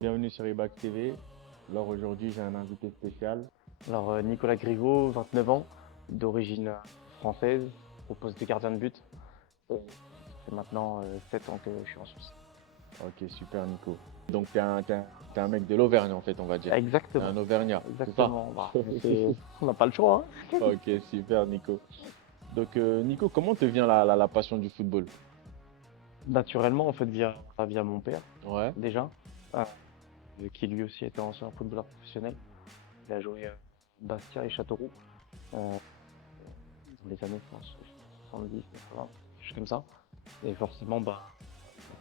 Bienvenue sur Ibac TV. Alors aujourd'hui, j'ai un invité spécial. Alors, Nicolas Griveau, 29 ans, d'origine française, au poste de gardien de but. Et ça fait maintenant 7 ans que je suis en Suisse. Ok, super Nico. Donc t'es un mec de l'Auvergne en fait, on va dire. T'es Exactement, un Auvergnat, c'est ça? exactement. Bah, on n'a pas le choix, hein. Ok, super Nico. Donc Nico, comment te vient la passion du football? Naturellement, en fait, via mon père, Ouais, déjà, euh, qui lui aussi était ancien footballeur professionnel. Il a joué Bastia et Châteauroux dans les années, je pense, 70, 80, quelque chose comme ça. Et forcément, bah,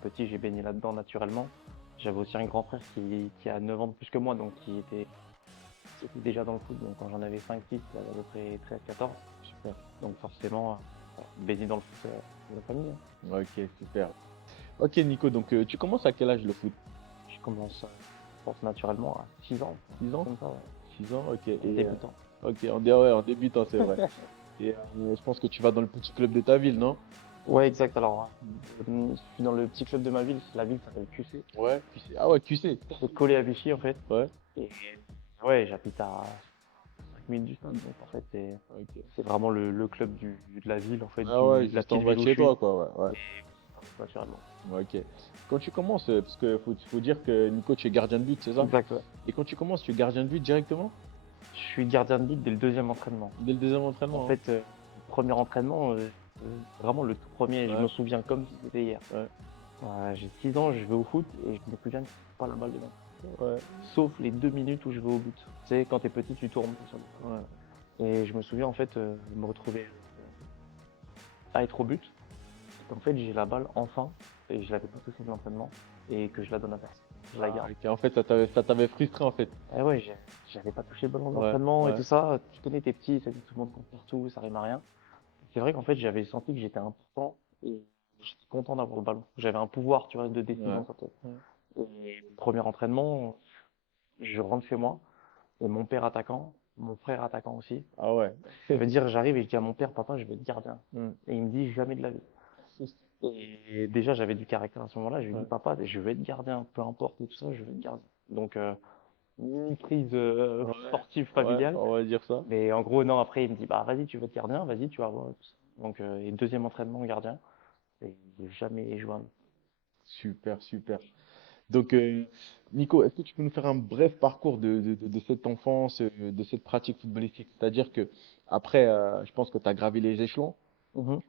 petit, j'ai baigné là-dedans naturellement. J'avais aussi un grand frère qui a 9 ans de plus que moi, donc qui était déjà dans le foot. Donc quand j'en avais 5-6, il avait à peu près 13-14. super. Donc forcément, baigné dans le foot de la famille, hein. Ok, super. Ok Nico, donc tu commences à quel âge le foot? Je commence, je pense naturellement à 6 ans, 6 ans? comme ça, ouais, 6 ans, ok. en débutant. Ok, ouais, en débutant, c'est vrai. Et je pense que tu vas dans le petit club de ta ville, non? Ouais, exact. Alors, je suis dans le petit club de ma ville. La ville s'appelle QC. Ouais, ah ouais, QC. C'est collé à Vichy, en fait. Ouais. Et ouais, j'habite à 5 minutes du stade. Donc en fait, Ok. c'est vraiment le club de la ville, en fait, Ah ouais, de la juste en petite bas ville de où je chez suis, toi, quoi, ouais. naturellement. Ouais, ok. Quand tu commences, parce que faut dire que Nico, tu es gardien de but, c'est ça? Exact, ouais. Et quand tu commences, tu es gardien de but directement? Je suis gardien de but dès le deuxième entraînement. Dès le deuxième En entraînement, fait, le premier entraînement, vraiment le tout premier, je hein? me souviens comme si c'était hier. Ouais, J'ai 6 ans, je vais au foot et je me souviens que c'est pas la balle dedans. ouais, ouais, Sauf les 2 minutes où je vais au but. Tu sais, quand t'es petit, tu tournes sur le ouais. Et je me souviens en fait me retrouver à être au but. En fait, j'ai la balle enfin et je l'avais pas touchée de l'entraînement et que je la donne à personne. Je la Ah, garde. ok, en fait, ça t'avait frustré, en fait. Eh ouais, j'avais pas touché le ballon Ouais, d'entraînement et ouais, tout ça. Tu connais, t'es petit, ça dit tout le monde court partout, ça rime à rien. C'est vrai qu'en fait, j'avais senti que j'étais important et j'étais content d'avoir le ballon. J'avais un pouvoir, tu vois, de décision ouais, sur toi. ouais. Et premier entraînement, je rentre chez moi et mon père attaquant, mon frère attaquant aussi. Ah ouais. Ça veut dire, j'arrive et je dis à mon père, papa, je veux être gardien. Hmm. Et il me dit, jamais de la vie. Et déjà, j'avais du caractère à ce moment-là. Je lui dis, Ouais, papa, je veux être gardien, peu importe et tout ça, je veux être gardien. Donc, mini crise ouais, sportive ouais, familiale. on va dire ça. Mais en gros, non, après, il me dit, bah, vas-y, tu veux être gardien, vas-y, tu vas voir. Et tout ça. Donc, et deuxième entraînement, gardien. Et j'ai jamais joué un. Super, super. Donc, Nico, est-ce que tu peux nous faire un bref parcours de cette enfance, de cette pratique footballistique? C'est-à-dire que après, je pense que tu as gravi les échelons. Mhm.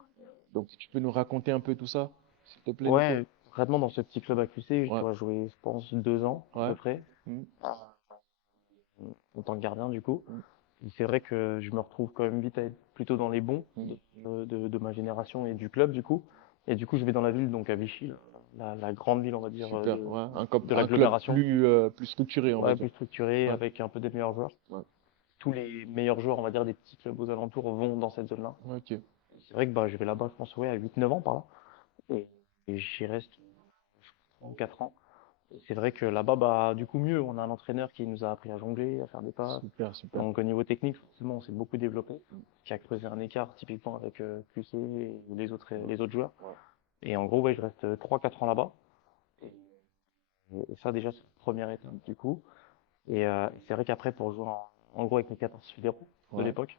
Donc, si tu peux nous raconter un peu tout ça, s'il te plaît, Nico? Ouais, concrètement, dans ce petit club accusé, je Ouais, dois jouer, je pense, 2 ans, à ouais. peu près, Mm, en tant que gardien, du coup. mm, Et c'est vrai que je me retrouve quand même vite à être plutôt dans les bons de ma génération et du club, du coup. Et du coup, je vais dans la ville, donc à Vichy, la grande ville, on va dire, super, ouais. de Un club l'agglomération. plus structuré, on va Ouais, dire. plus structurée, Ouais, avec un peu des meilleurs joueurs. ouais. Tous les meilleurs joueurs, on va dire, des petits clubs aux alentours vont dans cette zone-là. Ok, C'est vrai que bah, je vais là-bas, je pense, ouais, à 8-9 ans par là. Et, et j'y reste en 4 ans. Et c'est vrai que là-bas, bah, du coup, mieux. On a un entraîneur qui nous a appris à jongler, à faire des passes. super, super. Donc, au niveau technique, forcément, on s'est beaucoup développé. Qui a creusé un écart, typiquement, avec QC et les autres joueurs. Ouais. Et en gros, ouais, je reste 3-4 ans là-bas. Et, et ça, déjà, c'est la première étape, du coup. Et c'est vrai qu'après, pour jouer en gros avec mes 14 fédéraux de Ouais, l'époque,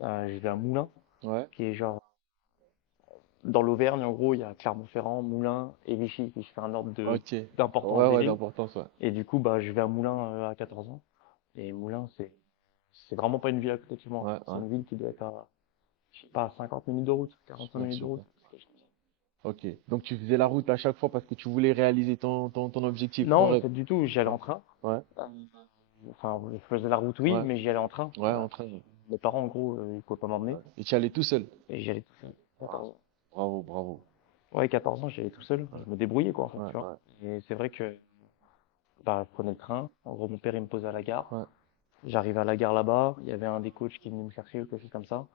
je vais à Moulins, ouais. qui est genre dans l'Auvergne, en gros, il y a Clermont-Ferrand, Moulins et Vichy, qui fait un ordre Ok. d'importance Ouais, des ouais, villes. d'importance, ouais. Et du coup, bah, je vais à Moulins à 14 ans. Et Moulins, c'est vraiment pas une ville à côté de chez moi. Ouais, C'est ouais. une ville qui doit être à, je sais pas, 50 minutes de route, 45 Super, minutes de route. super. Ok. Donc, tu faisais la route à chaque fois parce que tu voulais réaliser ton objectif, ton Non, en rêve. fait, du tout, j'y allais en train. Ouais, Euh, Enfin, je faisais la route, oui, ouais, mais j'y allais en train. ouais, en train. Mes parents, en gros, ils pouvaient pas m'emmener. Ouais. Et tu y allais tout seul. Et j'y allais tout seul. 14 ans. Bravo, bravo. Ouais, 14 ans, j'y allais tout seul. Ouais, Je me débrouillais, quoi, en fait, ouais, tu vois. ouais. Et c'est vrai que, bah, je prenais le train. En gros, mon père, il me posait à la gare. Ouais. J'arrivais à la gare là-bas. Il y avait un des coachs qui venait me chercher ou quelque chose comme ça.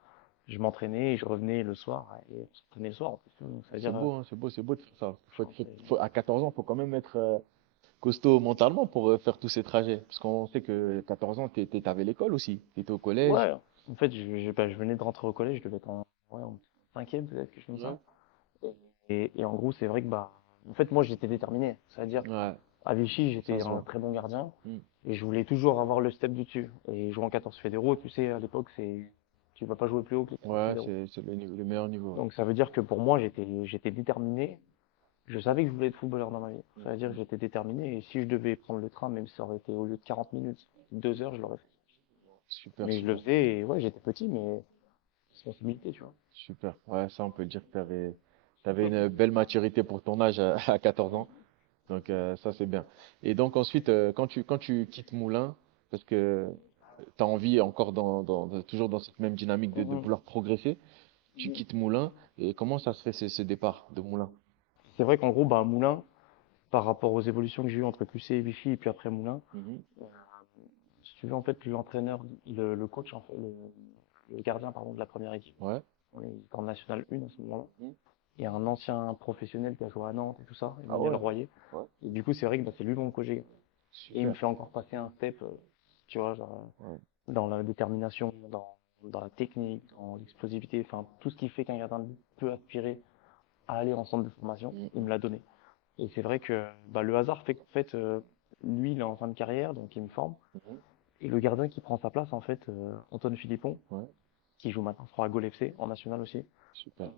Je m'entraînais et je revenais le soir. Et on s'entraînait le soir, en plus. Donc, ça veut C'est dire, beau, hein, c'est beau de faire ça. je pense, À 14 ans, faut quand même être costaud mentalement pour faire tous ces trajets. Parce qu'on sait que 14 ans, t'avais l'école aussi. T'étais au collège. ouais. En fait, bah, je venais de rentrer au collège. Je devais être ouais, en cinquième, peut-être, quelque chose comme Ouais. ça. Et en gros, c'est vrai que, bah, en fait, moi, j'étais déterminé. C'est-à-dire, Ouais. À Vichy, Ça j'étais se un voit. très bon gardien Mm. et je voulais toujours avoir le step du dessus. Et jouer en 14 fédéraux, tu sais, à l'époque, tu vas pas jouer plus haut que les 14 Ouais, fédéraux. c'est le meilleur niveau. Donc ça veut dire que pour moi, j'étais déterminé. Je savais que je voulais être footballeur dans ma vie. Ouais. Ça veut dire que j'étais déterminé et si je devais prendre le train, même si ça aurait été au lieu de 40 minutes, 2 heures, je l'aurais fait. Super, Mais je le super, faisais et ouais, j'étais petit, mais responsabilité, tu vois. super. Ouais, ça, on peut dire que t'avais une belle maturité pour ton âge à 14 ans. Donc, ça, c'est bien. Et donc, ensuite, quand tu quittes Moulins, parce que tu as envie encore toujours dans cette même dynamique de Mhm. vouloir progresser, tu quittes Moulins. Et comment ça se fait ce départ de Moulins? C'est vrai qu'en gros, bah, Moulin, par rapport aux évolutions que j'ai eues entre QC et Vichy et puis après Moulin, Mhm. euh, si tu veux, en fait, l'entraîneur, le coach, en fait, le gardien, pardon, de la première équipe, Ouais. on est en National 1 à ce moment-là, Mhm. et un ancien professionnel qui a joué à Nantes et tout ça, Ah Emmanuel ouais. Royer. Ouais. Et du coup, c'est vrai que bah, c'est lui mon coach. Et il me Super. fait encore passer un step, tu vois, genre, Ouais. dans la détermination, dans la technique, dans l'explosivité, enfin, tout ce qui fait qu'un gardien de but peut aspirer à aller en centre de formation, Mhm. il me l'a donné. Et c'est vrai que bah, le hasard fait qu'en fait, lui, il est en fin de carrière, donc il me forme. Mhm. Et le gardien qui prend sa place, en fait, Antoine Philippon, Ouais. qui joue maintenant, je crois, à Gol FC, en national aussi, Super.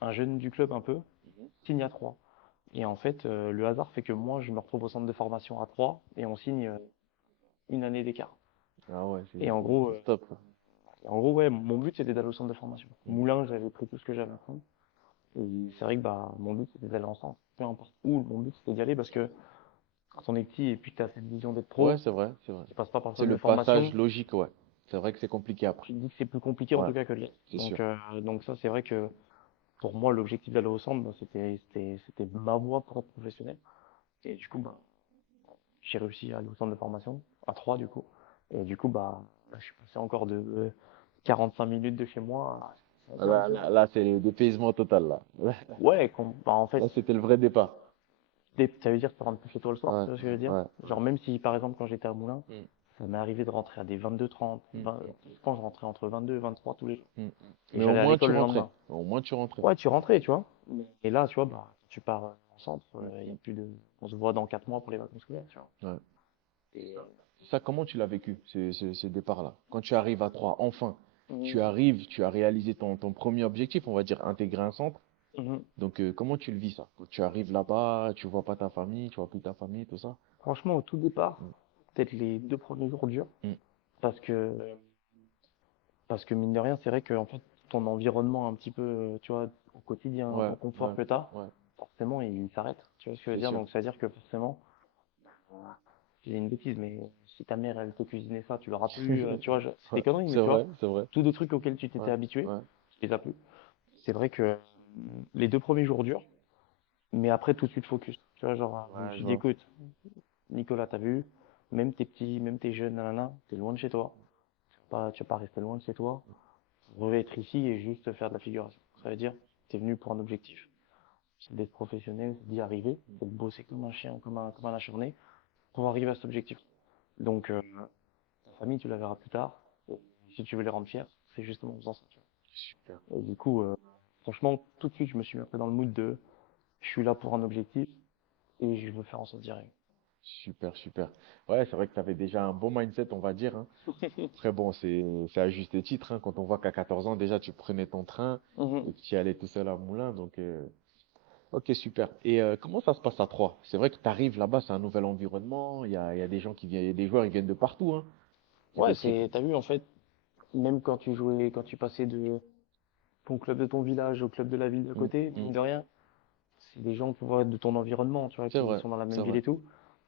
un jeune du club un peu, Mhm. signe à 3. Et en fait, le hasard fait que moi, je me retrouve au centre de formation à 3 et on signe une année d'écart. Ah ouais, Et en gros, c'est top. ouais, mon but c'était d'aller au centre de formation. Moulin, j'avais pris tout ce que j'avais à prendre. Et c'est vrai que bah, mon but c'était d'aller en centre. Peu importe où, mon but c'était d'y aller parce que quand on est petit et puis que tu as cette vision d'être Ouais, pro, c'est vrai, c'est vrai. tu passes pas par le C'est centre de le passage formation, logique, ouais. C'est vrai que c'est compliqué après. tu te dis que c'est plus compliqué en Ouais, tout cas que de l'être. c'est sûr. Donc ça, c'est vrai que pour moi, l'objectif d'aller au centre, bah, c'était ma voie pour être professionnel. Et du coup, bah, j'ai réussi à aller au centre de formation, à 3 du coup. Et du coup, bah, là, je suis passé encore de 45 minutes de chez moi à 15, tu vois. Là, c'est le dépaysement total, là. Ouais, bah, en fait, Là, c'était le vrai départ. ça veut dire que tu rentres plus chez toi le soir, Ouais, tu vois ce que je veux dire? ouais. Genre, même si, par exemple, quand j'étais à Moulins, Mm, ça m'est arrivé de rentrer à des 22h30, mm, 20, je pense que je rentrais entre 22 et 23 tous les jours. mm. Et Mais au j'allais à moins, tu l'école le rentrais. lendemain. Au moins, tu rentrais. Ouais, tu rentrais, tu vois. Et là, tu vois, bah, tu pars en centre, il y a plus de, on se voit dans 4 mois pour les vacances scolaires, tu vois. Ouais. Et, Ça, comment tu l'as vécu, ce départ-là? Quand tu arrives à 3, enfin, mhm, tu arrives, tu as réalisé ton premier objectif, on va dire, intégrer un centre. mhm. Donc, comment tu le vis, ça? Quand tu arrives là-bas, tu vois pas ta famille, tu vois plus ta famille, tout ça? Franchement, au tout départ, Mm, peut-être les 2 premiers jours durs, mm. parce que, parce que mine de rien, c'est vrai que en fait, ton environnement un petit peu, tu vois, au quotidien, Ouais, ton confort ouais, que tu as, ouais, forcément, il s'arrête. Tu vois ce que je veux c'est dire? sûr. Donc, ça veut dire que forcément, j'ai une bêtise, mais si ta mère, elle te cuisinait ça, tu l'auras plus, tu vois, c'est des Ouais, conneries, mais c'est tu vois, vrai, c'est vrai. tous des trucs auxquels tu t'étais Ouais, habitué, ouais. tu les as plus. C'est vrai que les 2 premiers jours durent, mais après, tout de suite, focus. Tu vois, genre, je me Ouais, je suis dit, vois. écoute, Nicolas, t'as vu, même t'es petit, même t'es jeune, nanana, t'es loin de chez toi. Tu vas pas rester loin de chez toi. Vous devez être ici et juste faire de la figuration. Ça veut dire, t'es venu pour un objectif. C'est d'être professionnel, c'est d'y arriver, c'est de bosser comme un chien, comme un acharné, pour arriver à cet objectif. Donc, ta famille, tu la verras plus tard. Et si tu veux les rendre fiers, c'est justement en faisant ça, tu Super. vois. Et du coup, franchement, tout de suite, je me suis mis un peu dans le mood de, je suis là pour un objectif et je veux faire en sorte d'y arriver. Super, super. Ouais, c'est vrai que tu avais déjà un bon mindset, on va dire, hein. Après, bon, c'est à juste titre, hein. Quand on voit qu'à 14 ans, déjà, tu prenais ton train Mhm. et que tu y allais tout seul à Moulins. Donc, ok, super. Et comment ça se passe à 3? C'est vrai que tu arrives là-bas, c'est un nouvel environnement. Il y a des gens qui viennent, il y a des joueurs, ils viennent de partout, hein. Il y a Ouais, des trucs. t'as vu, en fait, même quand tu jouais, quand tu passais de ton club de ton village au club de la ville d'à Mm, côté, mm. mine de rien, c'est des gens, tu vois, de ton environnement, tu vois, C'est qui vrai, sont dans la c'est même ville vrai. et tout.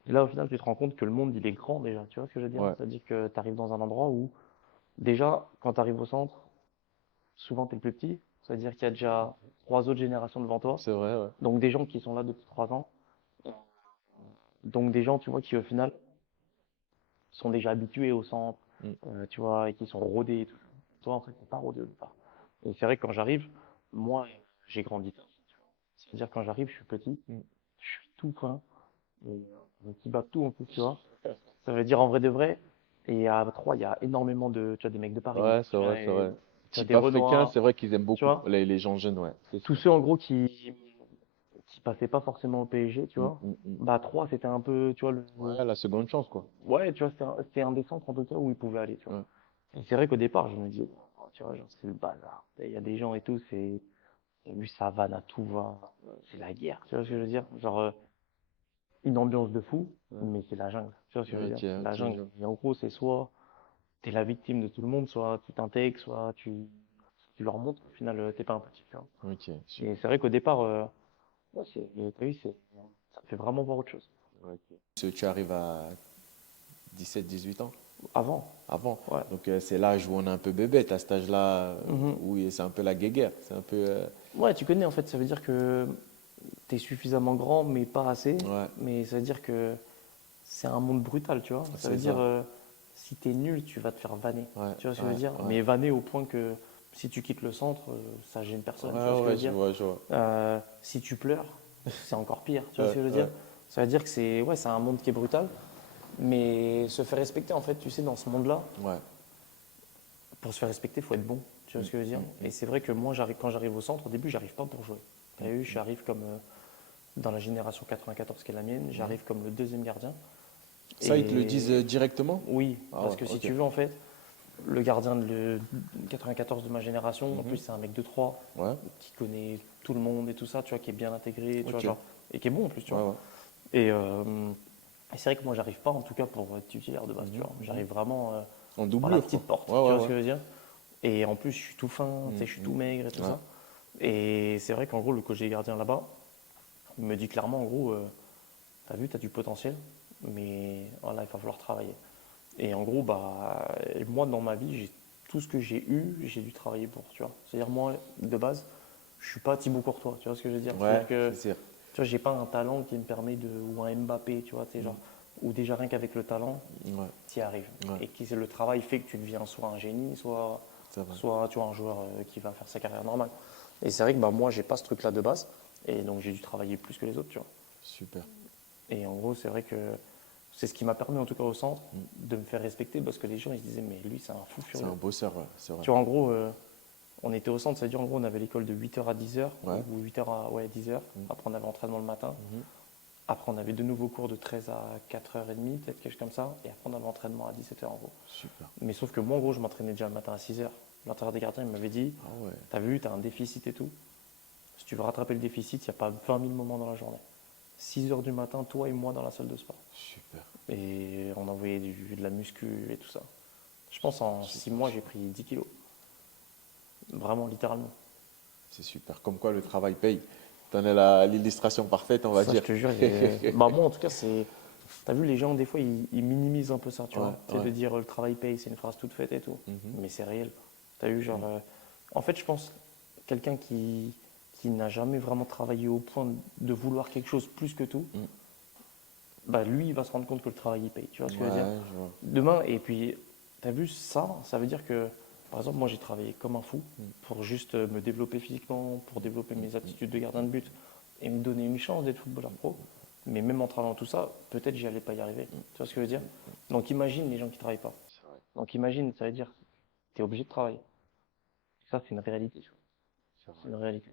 Et là, au final, tu te rends compte que le monde, il est grand déjà, tu vois ce que je veux dire? Ouais, C'est-à-dire que tu arrives dans un endroit où, déjà, quand tu arrives au centre, souvent tu es le plus petit, c'est-à-dire qu'il y a déjà 3 autres générations devant toi, c'est vrai, ouais. donc des gens qui sont là depuis 3 ans, donc des gens, tu vois, qui au final sont déjà habitués au centre, Mm, tu vois, et qui sont rodés et tout. Toi, en fait, t'es pas rodé au départ. Et c'est vrai que quand j'arrive, moi, j'ai grandi. C'est-à-dire quand j'arrive, je suis petit, mm. je suis tout fin, et, qui bat tout en plus, tu vois. Ça veut dire en vrai de vrai. Et à 3, il y a énormément de, tu vois, des mecs de Paris, Ouais, c'est tu vrai, vois, c'est et vrai. tu as Type des africain, Renois, c'est vrai qu'ils aiment tu beaucoup, vois. les gens jeunes, ouais. C'est Tous sûr. ceux en gros qui qui passaient pas forcément au PSG, tu vois. Mm. Bah, 3, c'était un peu, tu vois, Ouais, la seconde chance, quoi. ouais, tu vois, c'était un des centres, en tout cas, où ils pouvaient aller, tu vois. Ouais. Et c'est vrai qu'au départ, je me dis, oh, tu vois, genre, c'est le bazar. Il y a des gens et tout, et lui, ça vanne à tout va. C'est la guerre, tu vois ce que je veux dire? Genre, une ambiance de fou, Ouais. mais c'est la jungle. Tu vois ce que je veux Ok, dire? C'est la ok, jungle. Et en gros, c'est soit t'es la victime de tout le monde, soit tu t'intègres, soit tu leur montres qu'au final, t'es pas un petit, tu vois. ok, Et super. c'est vrai qu'au départ, ouais, t'as vu, ça me fait vraiment voir autre chose. Ok. Tu arrives à 17, 18 ans? Avant, Avant. ouais. Donc c'est l'âge où on est un peu bébête, à cet âge-là, Mhm. où c'est un peu la guéguerre. C'est un peu. Ouais, tu connais, en fait, ça veut dire que t'es suffisamment grand, mais pas assez. Ouais, Mais ça veut dire que c'est un monde brutal, tu vois. Ça veut c'est dire, ça. si t'es nul, tu vas te faire vanner. Ouais, Tu vois ce que je veux ouais, dire? ouais. Mais vanner au point que si tu quittes le centre, ça gêne personne. Tu vois Ouais, ce que je ouais, veux je dire? vois, je vois. Si tu pleures, c'est encore pire. Tu vois ce Ouais, que je veux dire? ouais, Ça veut dire que ouais, c'est un monde qui est brutal. Mais se faire respecter, en fait, tu sais, dans ce monde-là, ouais. pour se faire respecter, il faut être bon. Tu vois ce que je veux dire? Et c'est vrai que moi, quand j'arrive au centre, au début, j'arrive pas pour jouer. T'as vu, j'arrive comme dans la génération 94 qui est la mienne, j'arrive comme le deuxième gardien. Ça, ils te le disent Et directement? oui, Ah parce ouais, que si ok. tu veux, en fait, le gardien de 94 de ma génération, en plus, Mhm. c'est un mec de 3 Ouais, qui connaît tout le monde et tout ça, tu vois, qui est bien intégré, tu vois, ok. genre, et qui est bon en plus, tu Ouais, vois. ouais. Et, c'est vrai que moi, j'arrive pas, en tout cas, pour être titulaire de base, tu Mhm, vois. mhm. J'arrive vraiment En par la doublure, quoi. petite porte, Ouais, tu ouais, vois ce ouais. que je veux dire? Et en plus, je suis tout fin, tu sais, je suis tout Mhm. maigre et tout Ouais, ça. Et c'est vrai qu'en gros, le coach des gardiens là-bas, il me dit clairement, en gros, t'as vu, t'as du potentiel, mais voilà, il va falloir travailler. Et en gros, bah, moi, dans ma vie, tout ce que j'ai eu, j'ai dû travailler pour, tu vois. C'est-à-dire, moi, de base, je suis pas Thibaut Courtois, tu vois ce que je veux dire? ouais, C'est-à-dire que, c'est sûr. tu vois, j'ai pas un talent qui me permet ou un Mbappé, tu vois, tu sais, genre, ou déjà rien qu'avec le talent, Ouais, tu y arrives. ouais, Et le travail fait que tu deviens soit un génie, c'est vrai. tu vois, un joueur qui va faire sa carrière normale. Et c'est vrai que bah, moi, j'ai pas ce truc-là de base, et donc j'ai dû travailler plus que les autres, tu vois. Super. Et en gros, c'est vrai que c'est ce qui m'a permis, en tout cas au centre, de me faire respecter parce que les gens ils se disaient, mais lui, c'est un fou C'est un furieux. bosseur, ouais, c'est vrai. Tu vois, en gros, on était au centre, c'est-à-dire, en gros, on avait l'école de 8h à 10h, Ouais. ou 8h à ouais, 10h. Après, on avait entraînement le matin. Mhm. Après, on avait de nouveaux cours de 13 à 4h30, peut-être quelque chose comme ça. Et après, on avait entraînement à 17h, en gros. Super. Mais sauf que moi, en gros, je m'entraînais déjà le matin à 6h. L'entraîneur des gardiens, il m'avait dit, Ah ouais, t'as vu, t'as un déficit et tout. Si tu veux rattraper le déficit, il n'y a pas 20 000 moments dans la journée. 6h du matin, toi et moi dans la salle de sport. super. Et on envoyait de la muscu et tout ça. Je pense en 6 Super, mois, j'ai super. pris 10 kilos. Vraiment, littéralement. C'est super. Comme quoi le travail paye. T'en es l'illustration parfaite, on va Ça, je dire. te jure. Bah, moi, en tout cas, c'est. T'as vu, les gens, des fois, ils minimisent un peu ça, tu Ouais, vois. C'est ouais. de dire le travail paye, c'est une phrase toute faite et tout. Mhm. Mais c'est réel. T'as vu, genre. En fait, je pense, quelqu'un qui n'a jamais vraiment travaillé au point de vouloir quelque chose plus que tout, Mm. bah, lui, il va se rendre compte que le travail, il paye. Tu vois ce que je veux dire? Ouais, je vois. Demain, et puis, t'as vu, ça veut dire que, par exemple, moi, j'ai travaillé comme un fou pour juste me développer physiquement, pour développer mes aptitudes de gardien de but et me donner une chance d'être footballeur pro. Mais même en travaillant tout ça, peut-être j'y allais pas y arriver. Tu vois ce que je veux dire? Donc imagine les gens qui travaillent pas. C'est vrai. Donc imagine, ça veut dire, tu es obligé de travailler. Ça, c'est une réalité. Tu vois. C'est C'est vrai. une réalité.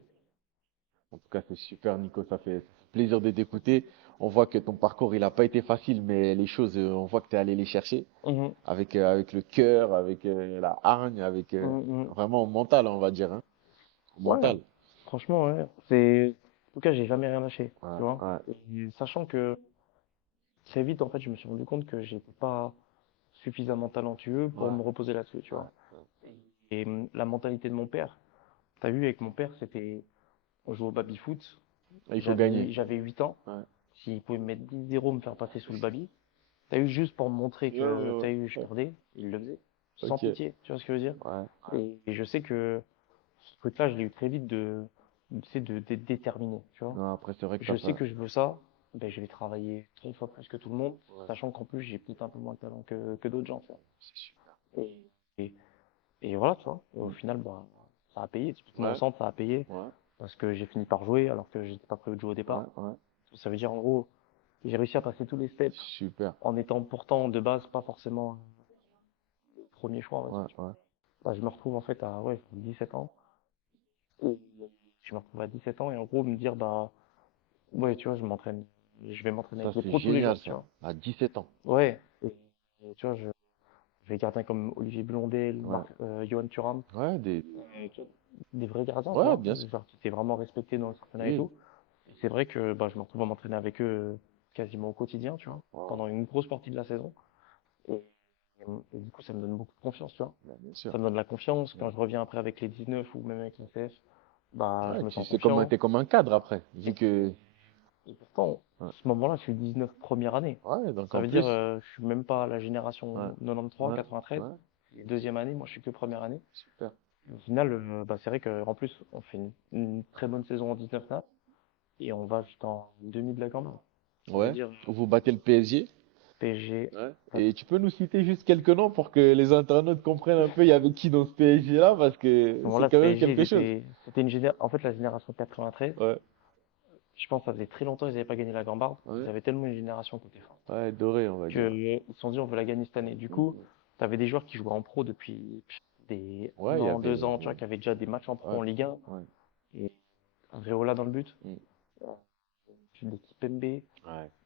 En tout cas, c'est super, Nico. Ça fait plaisir de t'écouter. On voit que ton parcours, il n'a pas été facile, mais les choses, on voit que tu es allé les chercher Mhm. avec le cœur, avec la hargne, avec Mhm. vraiment au mental, on va dire. Hein. Au Ouais, mental. franchement, ouais. En tout cas, j'ai jamais rien lâché. Ouais, Tu vois. ouais, Et sachant que très vite, en fait, je me suis rendu compte que j'étais pas suffisamment talentueux pour ouais, me reposer là-dessus, tu vois. Et la mentalité de mon père, t'as vu, avec mon père, c'était, on jouait au baby-foot, il faut gagner. j'avais 8 ans, Ouais. s'il pouvait me mettre 10-0, me faire passer sous le baby, t'as eu juste pour me montrer Ouais, ouais, que, ouais. t'as eu, je Ouais. perdais, il le faisait, sans Ok. pitié, tu vois ce que je veux dire? Ouais. Et je sais que ce truc-là, je l'ai eu très vite tu sais, d'être déterminé, tu vois. Non, après, c'est vrai que Je t'as sais ça. que je veux ça, ben, je vais travailler 3 fois plus que tout le monde, Ouais. sachant qu'en plus, j'ai peut-être un peu moins de talent que d'autres gens, tu vois. C'est super. Et, et, et voilà, tu vois. Et au Mm. final, bah, ça a payé. Typiquement au Ouais, centre, ça a payé ouais, parce que j'ai fini par jouer alors que j'étais pas prévu de jouer au ouais, départ. ouais. Ça veut dire, en gros, j'ai réussi à passer tous les steps Super. en étant pourtant de base pas forcément le premier choix, on va dire, Ouais, tu vois. ouais. Bah, je me retrouve en fait à ouais, 17 ans. Et je me retrouve à 17 ans et en gros me dire, bah, Ouais, tu vois, je vais m'entraîner Ça, avec les c'est pros tous les génial, jours, tu ça. vois. À 17 ans. Ouais. Et tu vois, je vais gardiens comme Olivier Blondel, Ouais. Johan Thuram, Ouais, tu vois, des vrais gardiens, tu ouais, vois, bien sûr. genre qui étaient vraiment respectés dans le championnat et Oui. tout. Et c'est vrai que bah, je me retrouve à m'entraîner avec eux quasiment au quotidien, tu vois, Wow. pendant une grosse partie de la saison. Et, et du coup, ça me donne beaucoup de confiance, tu vois. Ouais, bien sûr. Ça me donne de la confiance. Ouais. Quand je reviens après avec les 19 ou même avec la CF, bah, je Ouais, me tu sens sais comme confiant. t'es comme un cadre après, vu Et, que. et pourtant, Ouais, à ce moment-là, je suis 19 première année. ouais, donc Ça en veut dire, plus. je suis même pas à la Ouais, génération 93, ouais, 93. ouais, Et deuxième année, moi, je suis que première année. super. Au final, bah, c'est vrai qu'en plus, on fait une très bonne saison en 19 naps et on va jusqu'en demi de la Gambe. Ça veut Ouais, dire vous battez le PSG. PSG. Ouais. Ouais. Et tu peux nous citer juste quelques noms pour que les internautes comprennent un peu il y avait qui dans ce PSG-là, parce À ce que c'est moment-là, ce quand même PSG, quelque chose. c'était en fait, la génération 93. Ouais, Je pense que ça faisait très longtemps qu'ils n'avaient pas gagné la Gambarde. Ils ouais, avaient tellement une génération qui était forte ouais, doré, on va dire. qu'ils se sont dit on veut la gagner cette année. Du coup, Mhm. tu avais des joueurs qui jouaient en pro depuis des Ouais, un il y an, avait. 2 ans, tu vois, qui avaient déjà des matchs en pro Ouais, en Ligue 1. ouais. Et Réola dans le but, Mm. des Kipembe, Ouais,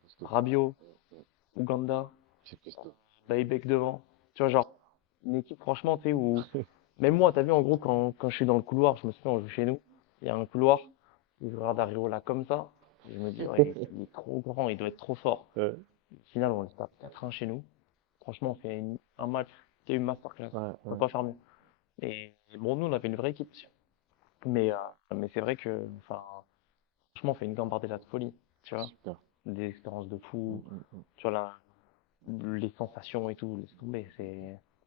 costaud. Rabiot, Ouganda, C'est costaud. Baïbek devant. Tu vois, genre, une équipe, franchement, tu sais, où, même moi, t'as vu, en gros, quand je suis dans le couloir, je me souviens, on joue chez nous, il y a un couloir, et je regarde Areola comme ça, et je me dis, ouais, il est trop grand, il doit être trop fort. Au final, on les tape 4-1 chez nous. Franchement, on fait un match qui est une masterclass. Ouais, On peut ouais, pas faire mieux. Et bon, nous, on avait une vraie équipe. Mais c'est vrai que, enfin, franchement, on fait une gambardella de folie, tu vois. super. Des expériences de Mm, fou, mm, mm. tu vois, les sensations et tout, laisse tomber.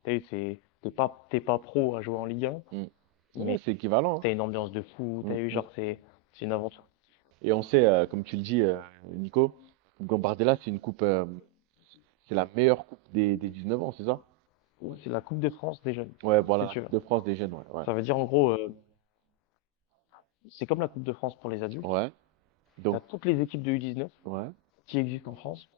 T'as vu, t'es pas pro à jouer en Ligue 1, Mm. Ouais, mais c'est équivalent, t'as une ambiance de fou, hein. t'as eu, Mm, mm. genre, c'est une aventure. Et on sait, comme tu le dis, Nico, Gambardella, c'est une coupe, c'est la meilleure coupe des 19 ans, c'est ça? C'est la Coupe de France des jeunes, Ouais, voilà, si la tu Coupe veux. de France des jeunes, ouais, ouais. Ça veut dire, en gros, c'est comme la Coupe de France pour les adultes. Ouais, T'as donc, toutes les équipes de U19 ouais. qui existent en France,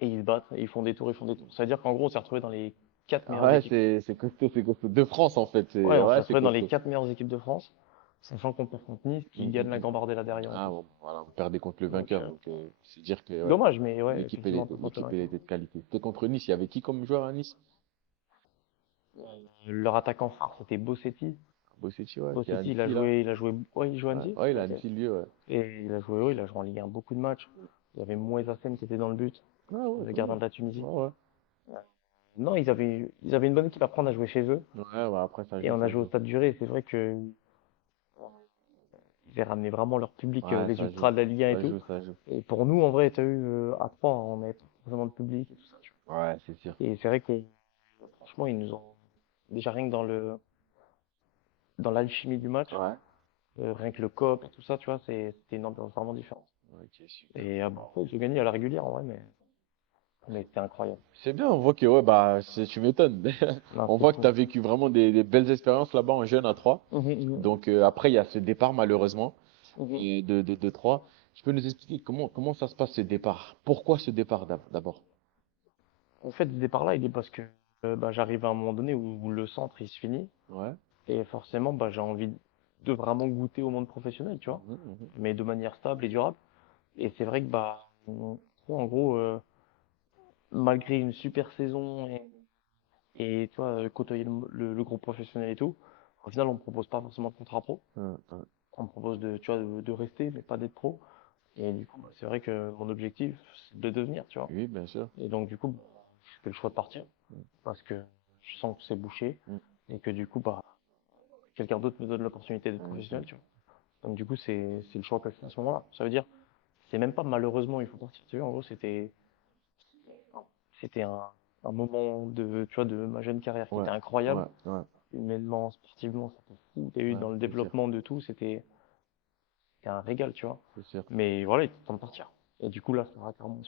et ils se battent, et ils font des tours, ils font des tours. Ça veut dire qu'en gros, on s'est retrouvé dans les quatre meilleures Ouais, équipes. c'est costaud, c'est costaud. De France, en fait, Ouais, on s'est ouais, c'est retrouvé dans les costaud. 4 meilleures équipes de France, sachant qu'on perd contre Nice, Mm, qui gagne mm, la mm. Gambardella derrière en Ah, plus. bon, voilà, vous perdez contre le Donc, vainqueur, donc c'est dire que ouais, dommage, mais ouais, effectivement, pas contre le l'équipe, elle vainqueur. était de qualité. C'était contre Nice, il y avait qui comme joueur à Nice? Leur attaquant phare, c'était Bossetti. Bossetti, ouais, qui est à Bossetti, Annecy, là. ouais, il joue à Ouais, Annecy. ouais, il a Ok. Annecy, lui, ouais. Et il a joué, ouais, il a joué en Ligue 1 beaucoup de matchs. Il y avait Mouez Hassen qui était dans le but, Ah, ouais, le quand gardien même. de la Tunisie. Ouais, ouais. Non, ils avaient une bonne équipe à prendre à jouer chez eux. Ouais, ouais, après, ça Et joue, on a ça joué au joue. Stade du Ré. Et c'est vrai que ils avaient ramené vraiment leur public, Ouais, les ça joue. ultras de la Ligue 1 et Ça tout. joue, ça joue. Et pour nous, en vrai, t'as eu à 3, on avait pas vraiment de public et tout ça. Ouais, c'est sûr. Et c'est vrai que franchement, ils nous ont déjà rien que dans l'alchimie du match, Ouais. rien que le COP et tout ça, tu vois, c'était une ambiance vraiment différente. Ok, super. Et bon, après, ils ont gagné à la régulière en vrai, mais c'était incroyable. C'est bien, on voit que, ouais, bah, tu m'étonnes. Non, On c'était voit que tu fou. as vécu vraiment des belles expériences là-bas en jeune à Troyes. Mhm, mhm, Donc, après, il y a ce départ, malheureusement, mhm. de Troyes. Tu peux nous expliquer comment ça se passe ce départ? Pourquoi ce départ d'abord? En fait, ce départ-là, il est parce que bah, j'arrive à un moment donné où le centre il se finit Ouais. et forcément bah, j'ai envie de vraiment goûter au monde professionnel, tu vois, Mhm, mhm. mais de manière stable et durable. Et c'est vrai que bah en gros malgré une super saison et tu vois côtoyer le groupe professionnel et tout, au final on me propose pas forcément de contrat pro. On me propose de tu vois de rester mais pas d'être pro. Et du coup bah, c'est vrai que mon objectif c'est de devenir, tu vois. Oui, bien sûr. Et donc du coup bah, je fais le choix de partir parce que je sens que c'est bouché Mm, et que du coup bah quelqu'un d'autre me donne l'opportunité d'être mm, professionnel, mm. tu vois. Donc du coup c'est le choix que je fais à ce moment-là. Ça veut dire c'est même pas malheureusement il faut partir, tu vois. En gros c'était un moment de tu vois de ma jeune carrière qui Ouais, était ouais, incroyable, ouais, humainement, sportivement, c'était fou. T'as eu ouais, dans le c'est sûr, développement de tout, c'était un régal, tu vois. c'est sûr. Mais voilà, il était temps de partir. Et du coup là, ça va clairement.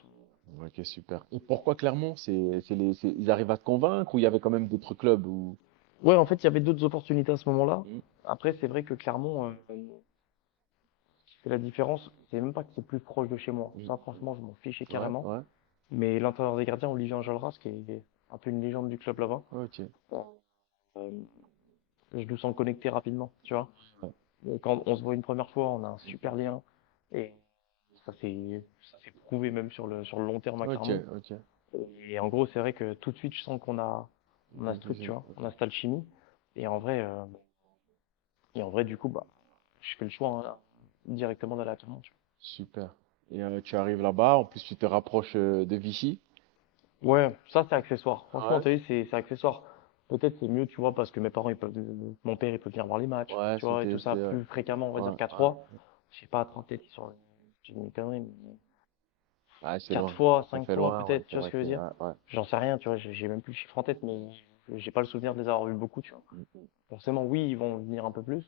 Ok, super. Et pourquoi Clermont? Ils arrivent à te convaincre ou il y avait quand même d'autres clubs ou... Ouais, en fait, il y avait d'autres opportunités à ce moment-là. Mm, Après, c'est vrai que clairement, ce qui fait la différence, c'est même pas que c'est plus proche de chez moi. mm. Ça, franchement, je m'en fichais Ouais, carrément. ouais. Mais l'intérieur des gardiens, Olivier Enjolras, qui est un peu une légende du club là-bas, Ok. euh, je nous sens connecté rapidement, tu vois. Ouais. Quand on se voit une première fois, on a un super lien. Et ça s'est prouvé même sur le long terme à Ok, Clermont. ok. Et en gros, c'est vrai que tout de suite, je sens on a ce truc, tu vois, on a cette alchimie. Et en vrai, euh, et en vrai, du coup, bah, je fais le choix hein, directement d'aller à Clermont, tu Super. Et tu arrives là-bas, en plus tu te rapproches de Vichy. vois. Ouais, ça c'est accessoire. Franchement, Ouais. tu sais, c'est accessoire. Peut-être c'est mieux, tu vois, parce que mes parents, mon père, il peut venir voir les matchs, Ouais, tu vois, et tout ça c'était. plus fréquemment, on va Ouais, dire quatre ouais. fois. Je sais pas, 30 têtes qui sont, j'ai une connerie, mais Ouais, c'est 4 loin. fois, Ça 5 fait fois loin, ouais, peut-être, c'est tu vois ce vrai que je que. veux dire? Ouais, ouais. J'en sais rien, tu vois, j'ai même plus le chiffre en tête, mais j'ai pas le souvenir de les avoir vus beaucoup, tu vois. Forcément, oui, ils vont venir un peu plus.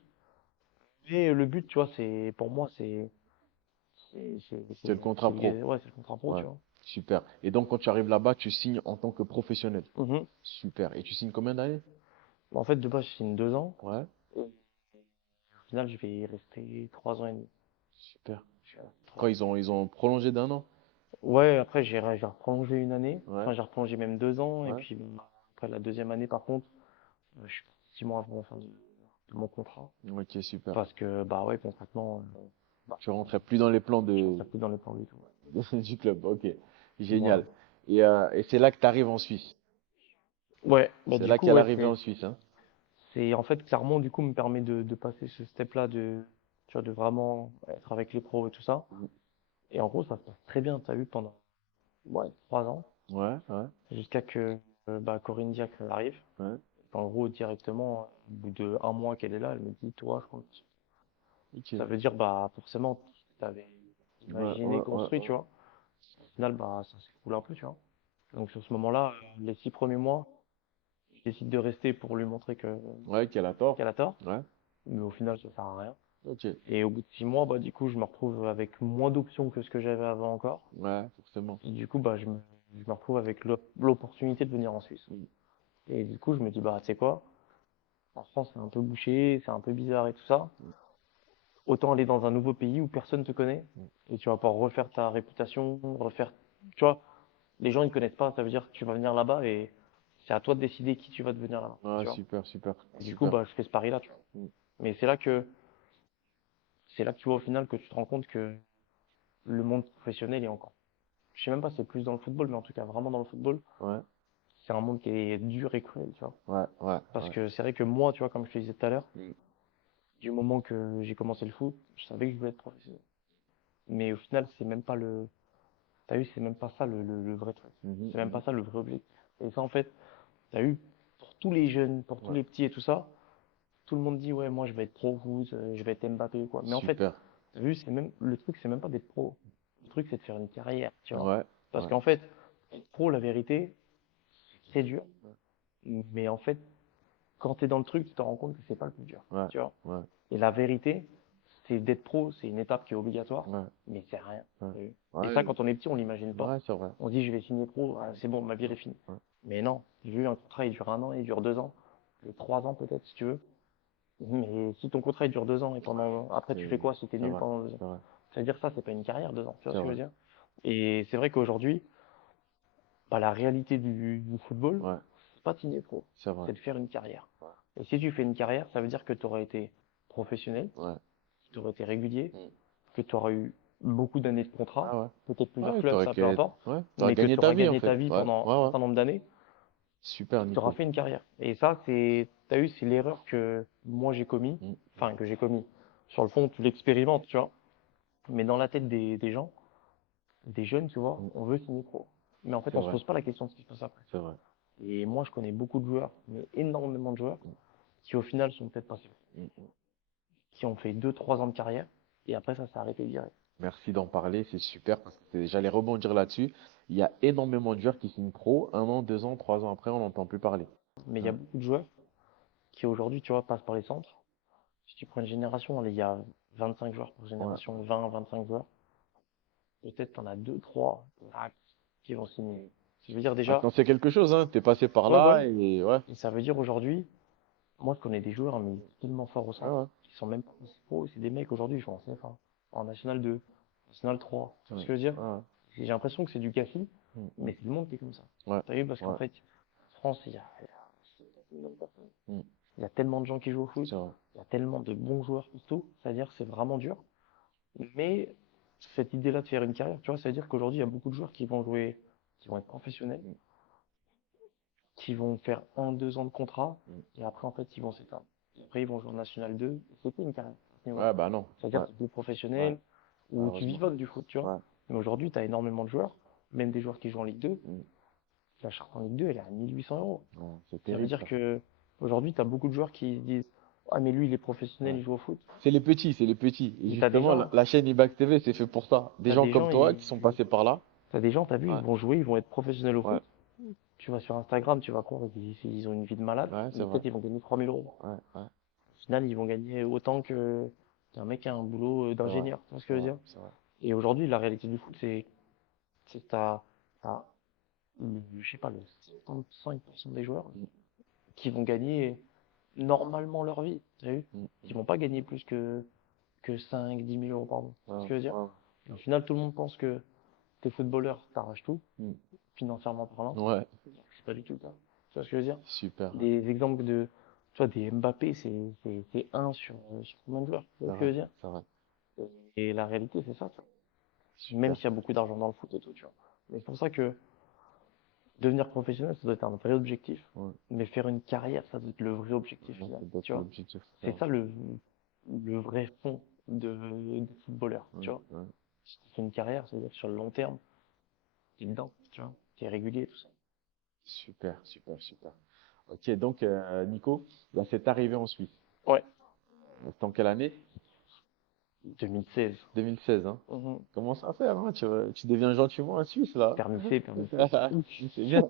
Mais le but, tu vois, c'est, pour moi, C'est le contrat pro. ouais, c'est le contrat pro, Ouais, tu vois. super. Et donc, quand tu arrives là-bas, tu signes en tant que professionnel. Mhm. Super. Et tu signes combien d'années? En fait, de base, je signe 2 ans. Ouais, Et au final, je vais y rester 3 ans et demi. super. Je vais rester 3 Quoi, ans. ils ont prolongé d'1 an? Ouais, après, j'ai reprolongé une année. Ouais, Enfin, j'ai reprolongé même 2 ans. Et ouais. puis, bon, après la deuxième année, par contre, je suis parti 6 mois avant la fin de mon contrat. Ok, super. Parce que, bah ouais, concrètement, bah, Tu rentrais plus dans les plans je rentrais plus dans les plans du tout. du club. Ok, Voilà. génial. Et c'est là que tu arrives en Suisse. Ouais, bah C'est du là coup, qu'il y a ouais, l'arrivée en Suisse, hein. c'est en fait, clairement, du coup, me permet de passer ce step-là tu vois, de vraiment être avec les pros et tout ça. Mhm. Et en gros, ça se passe très bien, t'as vu, pendant, ouais, 3 ans. Ouais, ouais, Jusqu'à que bah, Corinne Diacre arrive. ouais. En gros, directement, au bout de 1 mois qu'elle est là, elle me dit, toi, je compte. Ok. Ça veut dire, bah, forcément, tout ce que t'avais Ouais, imaginé, ouais, ouais, construit, tu vois. Au final, bah, ça s'écoule un peu, tu vois. Donc, sur ce moment-là, les 6 premiers mois, je décide de rester pour lui montrer ouais, qu'elle a tort. qu'elle a tort. Ouais, Mais au final, ça sert à rien. ok. Et au bout de 6 mois, bah, du coup, je me retrouve avec moins d'options que ce que j'avais avant encore. Ouais, forcément. Et du coup, bah, je me retrouve avec l'opportunité de venir en Suisse. Mm. Et du coup, je me dis, bah, tu sais quoi? En France, c'est un peu bouché, c'est un peu bizarre et tout ça. Autant aller dans un nouveau pays où personne te connaît Mm. et tu vas pouvoir refaire ta réputation, tu vois, les gens ils connaissent pas, ça veut dire que tu vas venir là-bas et c'est à toi de décider qui tu vas devenir là-bas, Ouais, tu vois. super, super, Et du coup, super. bah, je fais ce pari-là, tu vois. Mm. Mais c'est là que tu vois au final que tu te rends compte que le monde professionnel est encore, je sais même pas si c'est plus dans le football, mais en tout cas vraiment dans le football, Ouais, c'est un monde qui est dur et cruel, tu vois. ouais, ouais, Parce ouais. que c'est vrai que moi, tu vois, comme je te disais tout à l'heure, Mm. du moment que j'ai commencé le foot, je savais que je voulais être professionnel. Mais au final, c'est même pas t'as vu, c'est même pas ça le vrai truc. Mhm, C'est même pas mhm. ça le vrai objectif. Et ça, en fait, t'as vu, pour tous les jeunes, pour tous Ouais, les petits et tout ça, tout le monde dit, ouais, moi, je vais être pro foot, je vais être Mbappé, quoi. Mais en fait, super. t'as vu, le truc, c'est même pas d'être pro. Le truc, c'est de faire une carrière, tu vois. Ouais, Parce ouais, qu'en fait, être pro, la vérité, c'est très dur. Mais en fait, quand t'es dans le truc, tu te rends compte que c'est pas le plus dur, ouais, tu vois. ouais, Et la vérité, c'est d'être pro, c'est une étape qui est obligatoire, ouais, mais c'est rien. ouais. T'as vu. Et ça, Ouais, quand on est petit, on l'imagine pas. ouais, c'est vrai. On se dit, je vais signer pro, ah, c'est bon, ma vie elle est finie. Ouais, Mais non, j'ai eu un contrat, il dure 1 an, il dure 2 ans, il dure 3 ans peut-être, si tu veux. Mais si ton contrat il dure 2 ans et après tu fais quoi si t'es c'est nul vrai, pendant 2 ans? c'est vrai, Ça veut dire ça, c'est pas une carrière 2 ans, tu vois c'est ce que je vrai. veux dire? Et c'est vrai qu'aujourd'hui, bah, la réalité du football, Ouais, c'est pas de signer pro, c'est vrai. c'est de faire une carrière. Et si tu fais une carrière, ça veut dire que tu auras été professionnel, Ouais. que tu auras été régulier, Mm. que tu auras eu beaucoup d'années de contrat, Ah ouais. peut-être plusieurs Ouais, clubs, ça peu importe, t'aurais mais que gagné tu ta auras vie en gagné ta fait. vie Ouais, pendant ouais, un ouais. certain nombre d'années Super, et que tu auras Nico. fait une carrière. Et ça, t'as eu, c'est l'erreur que moi j'ai commis, Mm. enfin que j'ai commis. Sur le fond, tu l'expérimentes, tu vois. Mais dans la tête des gens, des jeunes, tu vois, Mm. on veut signer pro. Mais en fait, C'est on se vrai, pose pas la question de ce qui se passe après. c'est vrai. Et moi, je connais beaucoup de joueurs, mais énormément de joueurs, Mm. qui au final sont peut-être passés, Mm. Mm. qui ont fait 2, 3 ans de carrière, et après ça s'est arrêté direct. Merci d'en parler, c'est super parce que j'allais rebondir là-dessus. Il y a énormément de joueurs qui signent pro, 1 an, 2 ans, 3 ans après, on n'entend plus parler. Mais il y a Hein. beaucoup de joueurs qui aujourd'hui, tu vois, passent par les centres. Si tu prends une génération, allez, il y a 25 joueurs par Ouais. génération, 20, 25 joueurs. Peut-être t'en as 2, 3 qui vont signer. Je veux dire déjà, Attends, c'est quelque chose, hein. T'es passé par ouais, ouais. là et ouais. Et ça veut dire aujourd'hui, moi je connais des joueurs, mais tellement forts au Ouais, centre, ouais. qui sont même pas aussi pros. C'est des mecs aujourd'hui, ils jouent en CFA, en National 2, National 3. Tu vois Ouais, ce que je veux dire? ouais. J'ai l'impression que c'est du gâchis, Mm. mais Mm. c'est le monde qui est comme ça. Ouais, T'as vu? Parce qu'en ouais. fait, en France, il y a Mm. il y a tellement de gens qui jouent au foot, C'est vrai. il y a tellement de bons joueurs partout, c'est-à-dire c'est vraiment dur. Mais cette idée-là de faire une carrière, tu vois, ça veut dire qu'aujourd'hui, il y a beaucoup de joueurs qui vont jouer, qui vont être professionnels, qui vont faire 1, 2 ans de contrat, et après, en fait, ils vont s'éteindre. Et après, ils vont jouer en National 2. C'était une carrière à ce niveau-là. Ouais, bah non. C'est-à-dire Ouais, que tu es plus ouais, professionnel, ou tu malheureusement. vivotes du foot, tu vois. Ouais. Mais aujourd'hui, tu as énormément de joueurs, même des joueurs qui jouent en Ligue 2. Mm. La charte en Ligue 2, elle est à 1 800 €. Ouais, c'est Ça veut terrible dire ça. que aujourd'hui, tu as beaucoup de joueurs qui se disent, ah, mais lui, il est professionnel, Ouais. il joue au foot. C'est les petits, c'est les petits. Et Mais t'as des justement, gens, la chaîne IBAX TV, c'est fait pour ça. Des t'as gens des comme gens, toi qui sont passés par là. t'as des gens, t'as vu, ils Ouais, vont jouer, ils vont être professionnels au ouais, foot. Tu vas sur Instagram, tu vas croire qu'ils ont une vie de malade, ouais, c'est mais vrai. peut-être ils vont gagner 3 000 €. Ouais, ouais, Au final, ils vont gagner autant qu'un mec qui a un boulot c'est vrai. d'ingénieur. Tu vois ce que C'est je veux vrai, dire? c'est vrai. Et aujourd'hui, la réalité du foot, c'est que t'as, je sais pas, le 75% des joueurs qui vont gagner normalement leur vie. T'as vu? Mm, Qui vont pas gagner plus que 5, 10 000 € par mois. Tu vois ouais, ce que je veux dire? ouais. Et au final, tout le monde pense que t'es footballeur, t'arraches tout, Mm. financièrement parlant. Ouais, C'est pas du tout le cas. Tu vois ce que je veux dire? super. Des exemples tu vois, des Mbappé, c'est un sur combien de joueurs? Tu C'est vois ce que vrai, je veux dire? c'est vrai. Et la réalité, c'est ça, tu vois. Même Super. s'il y a beaucoup d'argent dans le foot et tout, tu vois. Mais c'est pour ça que devenir professionnel, ça doit être un vrai objectif. Ouais, Mais faire une carrière, ça doit être le vrai objectif ouais, final, ça doit tu être vois. l'objectif. C'est C'est vrai. ça le vrai fond de footballeur, Ouais, tu vois. ouais. Si tu fais une carrière, c'est-à-dire que sur le long terme, t'es dedans, tu vois. T'es régulier, tout ça. Super, super, super. Ok, donc Nico, là c'est arrivé en Suisse. Ouais. C'était en quelle année? 2016. 2016, hein? Mhm. Commence à faire, hein? Tu deviens gentiment un Suisse là. Permis C, permis C. C'est bien.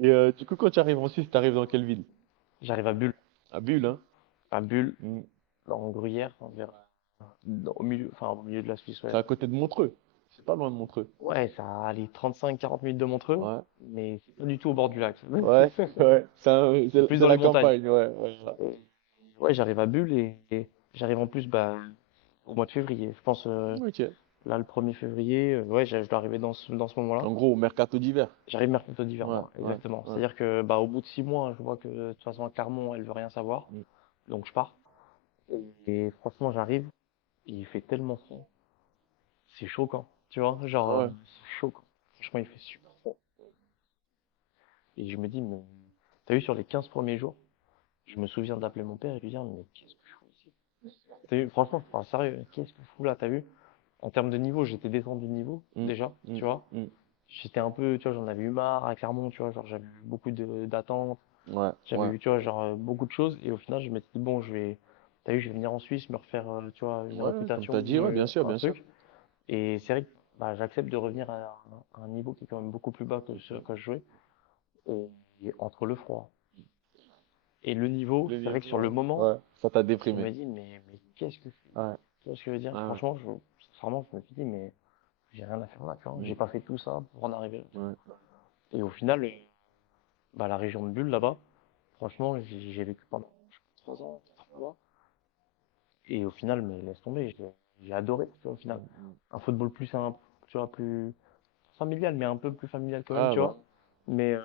Et du coup, quand tu arrives en Suisse, tu arrives dans quelle ville? J'arrive à Bulle. À Bulle, hein? À Bulle, en Gruyère, au milieu de la Suisse, C'est ouais. à côté de Montreux. C'est pas loin de Montreux. Ouais, ça a allez, 35, 40 minutes de Montreux, Ouais, mais c'est pas du tout au bord du lac. ouais, ouais. C'est plus C'est dans la les montagnes. campagne, ouais, ouais. Ouais, j'arrive à Bulle et j'arrive en plus bah, au mois de février. Je pense Ok. là le 1er février, ouais, je dois arriver dans ce moment-là. En gros, au mercato d'hiver. J'arrive mercredi d'hiver, Ouais, moi, ouais, exactement. ouais. C'est-à-dire que bah au bout de 6 mois, je vois que de toute façon à Clermont, elle veut rien savoir, Mm. donc je pars. Et franchement, j'arrive, il fait tellement froid, c'est choquant, tu vois, genre Ah ouais. c'est choquant. Franchement, il fait super froid. Et je me dis, mais t'as vu sur les 15 premiers jours, je me souviens d'appeler mon père et lui dire, mais qu'est-ce que je fous ici? T'as vu, franchement, je parle sérieux, qu'est-ce que je fous là, t'as vu? En termes de niveau, j'étais descendu de niveau, Mm, déjà, mm, tu vois. mm. J'étais un peu, tu vois, j'en avais eu marre à Clermont, tu vois, genre j'avais eu beaucoup d'attentes, Ouais, j'avais ouais. eu, tu vois, genre beaucoup de choses, et au final, je m'étais dit, bon, t'as vu, je vais venir en Suisse, me refaire, tu vois, une Ouais, comme t'as réputation, dit, ouais, bien sûr, un bien sûr. truc. Et c'est vrai que bah, j'accepte de revenir à un niveau qui est quand même beaucoup plus bas que ce que je jouais. Et entre le froid et le niveau, Le c'est vrai que niveau, sur le moment, ouais, ça t'a je déprimé. me dis, mais qu'est-ce que je fais? Ouais, Tu vois ce que je veux dire? ouais, Franchement, sincèrement, je me suis dit, mais j'ai rien à faire là, tu vois. J'ai mm, pas fait tout ça pour en arriver là, tu ouais. vois. Et au final, bah, la région de Bulle, là-bas, franchement, j'ai vécu pendant je crois, 3 ans, 4 mois. Et au final, mais laisse tomber, j'ai adoré, tu vois, au final. Mm, mm. Un football plus simple, tu vois, plus familial, mais un peu plus familial quand même, Ah tu ouais, vois. Mais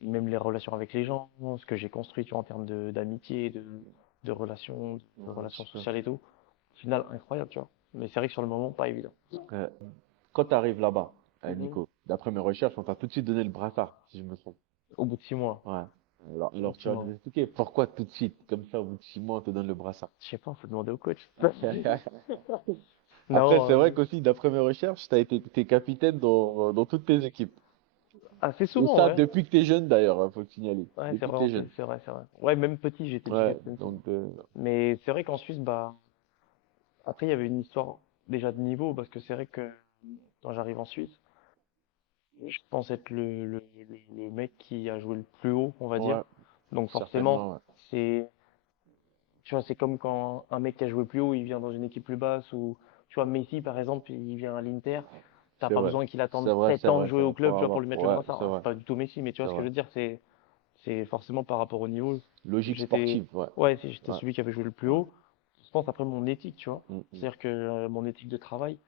même les relations avec les gens, ce que j'ai construit, tu vois, en termes d'amitié, de ouais, relations super. sociales et tout. Au final, incroyable, tu vois. Mais c'est vrai que sur le moment, pas évident. Euh, Quand tu arrives là-bas, Mhm. Nico, d'après mes recherches, on t'a tout de suite donné le brassard, si je me trompe. Au bout de 6 mois. Ouais. Au bout Alors de tu six vas nous mois. expliquer pourquoi tout de suite, comme ça, au bout de 6 mois, on te donne le brassard. Je sais pas, faut demander au coach. Après, Non, c'est vrai qu'aussi, d'après mes recherches, t'es capitaine dans toutes tes équipes. assez Et souvent, ça, ouais. depuis que t'es jeune d'ailleurs, faut le signaler. Ouais, c'est Depuis que vrai en t'es plus, jeune. c'est vrai, c'est vrai. Ouais, même petit, j'étais déjà Ouais, capitaine souvent. donc, Mais c'est vrai qu'en Suisse, bah, après, il y avait une histoire déjà de niveau, parce que c'est vrai que quand j'arrive en Suisse, je pense être le mec qui a joué le plus haut, on va dire. ouais, Donc forcément, certainement, ouais. c'est, tu vois, c'est comme quand un mec qui a joué plus haut, il vient dans une équipe plus basse, ou, tu vois, Messi, par exemple, il vient à l'Inter. T'as C'est pas vrai. besoin qu'il attende C'est vrai, 7 c'est ans de vrai, c'est jouer au vrai. club, Pour tu vois, pour avoir. lui mettre le Ouais, brassard. c'est Alors, vrai. c'est pas du tout Messi, mais tu vois C'est ce que je vrai. veux dire, c'est forcément par rapport au niveau. Logique J'étais, sportive, ouais. ouais, si j'étais Ouais. celui qui avait joué le plus Ouais. haut. Je pense après mon éthique, tu vois. Mm, mm. C'est-à-dire que mon éthique de travail,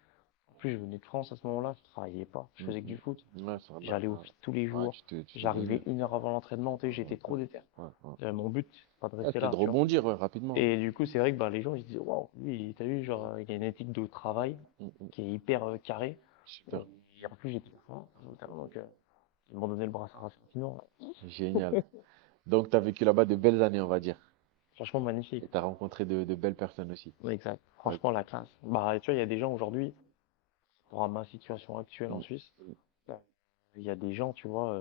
plus, je venais de France à ce moment-là, je travaillais pas, je faisais que du Mhm. foot. Ouais, ça va. J'allais au foot tous les Ouais, jours, tu te j'arrivais donnais. 1 heure avant l'entraînement, tu sais, j'étais trop déter. Ouais, ouais. Mon but, c'est pas de Ah, rester c'était de là, tu vois. rebondir, ouais, rapidement. Et du coup, c'est vrai que bah, les gens, ils se disaient, waouh, lui, t'as vu, genre, il a une éthique de travail Mhm. qui est hyper carrée. Super. Et en plus, j'étais fort, notamment, donc ils m'ont donné le brassard assez rapidement. Génial. Donc, tu as vécu là-bas de belles années, on va dire. Franchement, magnifique. Et tu as rencontré de belles personnes aussi. Ouais, exact. Ok. Franchement, la classe. Bah, tu vois, il y a des gens aujourd'hui, pour ma situation actuelle en Mm. Suisse, euh, il y a des gens, tu vois,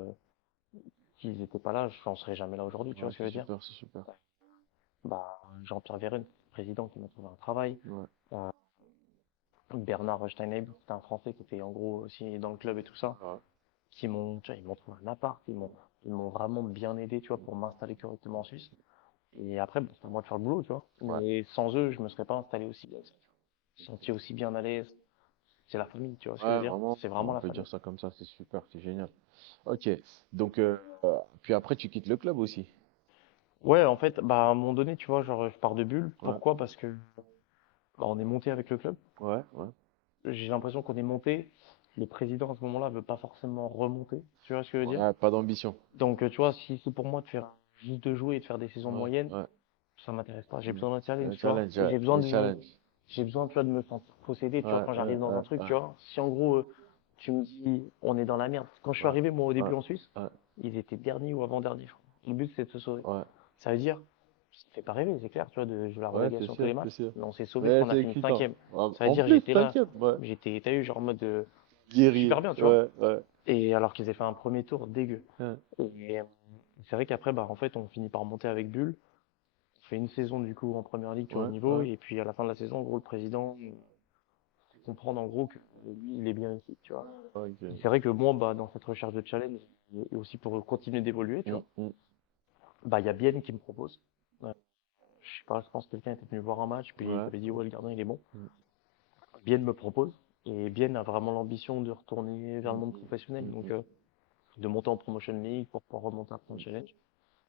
s'ils étaient pas là, j'en serais jamais là aujourd'hui, tu Ouais, vois ce que c'est je veux dire? super, c'est super. Bah, Jean-Pierre Véren, président qui m'a trouvé un travail. Ouais. Euh, Bernard Steinheim, c'était un Français qui était en gros aussi dans le club et tout ça, Ouais. tu vois, ils m'ont trouvé un appart, ils m'ont vraiment bien aidé, tu vois, pour m'installer correctement en Suisse. Et après, bon, c'est à moi de faire le boulot, tu vois. Ouais. Mais sans eux, je me serais pas installé aussi bien que ça, tu vois. Senti aussi bien à l'aise. C'est la famille, tu vois ce que je Ouais, veux dire? vraiment, C'est vraiment on la peut famille. dire ça comme ça, c'est super, c'est génial. Ok. Donc, puis après, tu quittes le club aussi. Ouais, en fait, bah, à un moment donné, tu vois, genre, je pars de Bulle. Ouais. Pourquoi? Parce que, bah, on est monté avec le club. Ouais, ouais. J'ai l'impression qu'on est monté. Le président, à ce moment-là, veut pas forcément remonter. Tu vois ce que je veux dire? Ouais, pas d'ambition. Donc, tu vois, si c'est pour moi de faire, juste de jouer et de faire des saisons Ouais, moyennes, ouais. ça m'intéresse pas. J'ai Mm. besoin d'un challenge, Le tu vois. challenge, Et ouais, le challenge. j'ai besoin, tu vois, de me sentir possédé, tu vois, Ouais, quand ouais, j'arrive dans un ouais, truc, ouais, tu vois. Si en gros, tu me dis, on est dans la merde. Quand je suis ouais, arrivé, moi, au ouais, début en Suisse, ouais, ils étaient derniers ou avant-derniers, je crois. Le but, c'est de se sauver. ouais. Ça veut dire, ça me fait pas rêver, c'est clair, tu vois, de jouer la Ouais, c'est relégation tous sûr, les c'est matchs. sûr. Mais on s'est sauvé, je Mais crois, on a c'est fini excitant. 5e. Ouais, Ça veut en dire, plus, j'étais là, cinquième, ouais. t'as eu, genre en mode Guerrier, super bien, tu vois. ouais, ouais. Et alors qu'ils aient fait un premier tour dégueu. Ouais, Et c'est vrai qu'après, bah, en fait, on finit par monter avec Bulle. On fait une saison, du coup, en première ligue, tu vois, au ouais, niveau. ouais. Et puis, à la fin de la saison, en gros, le président fait comprendre, en gros, que lui, il est bien ici, tu vois. Et Ok. c'est vrai que moi, bah, dans cette recherche de challenge, et aussi pour continuer d'évoluer, tu Mm, vois, mm, bah, il y a Bienne qui me propose. Je sais pas, je pense que quelqu'un était venu voir un match, puis il ouais. avait dit, ouais, le gardien, il est bon. Mm, Bienne me propose. Et Bienne a vraiment l'ambition de retourner vers le mm, monde professionnel. mm, Donc, mm. de monter en Promotion League pour pouvoir remonter à Pro Challenge.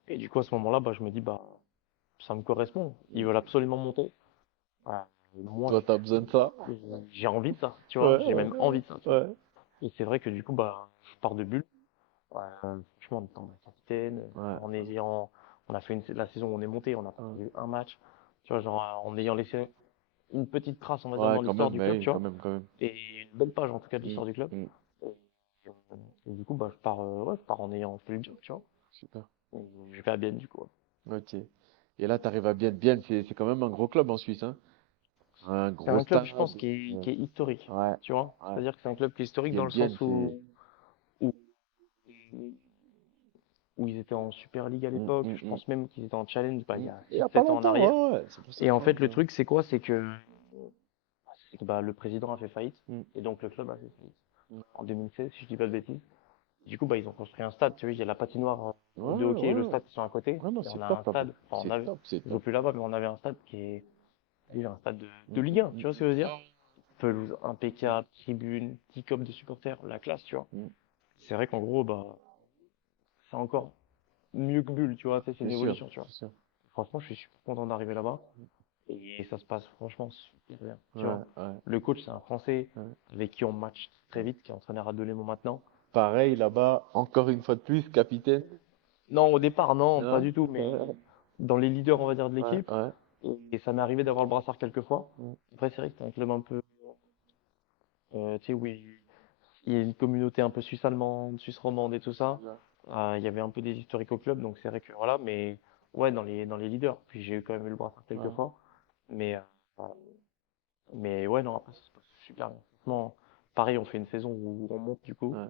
Et du coup, à ce moment-là, bah, je me dis, bah, ça me correspond. Ils veulent absolument monter. Voilà. Et moi, Toi, t'as besoin de ça? j'ai envie de ça, tu vois. Ouais, J'ai ouais, même envie de ça, tu vois. ouais. Et c'est vrai que du coup, bah, je pars de Bulle. Franchement, en étant ma capitaine, Ouais, en ayant, on a fait la saison où on est monté, on a perdu un match. Tu vois, genre, en ayant laissé une petite trace, on va dire, ouais, dans quand l'histoire même, du club, mais oui, tu vois. quand même. Et une belle page, en tout cas, de Mm, l'histoire du club. mm. Et, et du coup, bah, ouais, je pars en ayant fait le job, tu vois. Super. Et je vais à Bienne, du coup. Ouais. Ok. Et là, t'arrives à Bienne. Bienne, c'est quand même un gros club en Suisse, hein. Un C'est gros un club, je pense, stade. qui est historique, Ouais, tu vois. ouais. C'est-à-dire que c'est un club qui est historique dans le Bienne, sens c'est. où, où ils étaient en Super League à Mm, l'époque. mm, Je mm, pense même qu'ils étaient en Challenge, bah, il y mm. a Il y six a pas sept ans en longtemps, arrière. ouais, ouais. C'est pour ça Et que en je me fait, le dis, ouais. truc, c'est quoi? C'est que bah, le président a fait faillite. Mm, Et donc, le club a fait faillite. mm. En 2016, si je dis pas de bêtises. Du coup, bah, ils ont construit un stade. Tu vois, il y a la patinoire de Ouais, hockey et le ouais. stade qui sont à côté. Ouais, non, Et on c'est a top un là-bas. stade, enfin, on C'est avait, top, c'est ils ont top. plus là-bas, mais on avait un stade qui est, un stade Mm, de Ligue 1. mm, Tu vois ce que je veux dire? Pelouse mm, impeccable, tribune, petit cop de supporters, la classe, tu vois. mm. C'est vrai qu'en gros, bah, c'est encore mieux que Bulle, tu vois, c'est une C'est sûr, évolution, tu vois. c'est sûr. Franchement, je suis super content d'arriver là-bas et ça se passe franchement super bien, tu Ouais, vois. ouais, Le coach, c'est un Français ouais. avec qui on match très Ouais. vite, qui est entraîneur à Delémont maintenant. Pareil là-bas, encore une fois de plus, capitaine. Non, au départ, non, pas Non? du tout, mais Ouais, dans les leaders, on va dire, de ouais, l'équipe. ouais. Et ça m'est arrivé d'avoir le brassard quelques fois. Mm. Après, c'est vrai que c'est un club un peu, tu sais, où il y a une communauté un peu suisse-allemande, suisse-romande et tout ça. Ouais. Il y avait un peu des historiques au club, donc c'est vrai que voilà, mais ouais, dans les leaders. Puis j'ai quand même eu le brassard quelques Ouais. fois. Mais, voilà. Mais ouais, non, après, ça se passe super bien. Franchement, pareil, on fait une saison où on monte du coup. Ouais.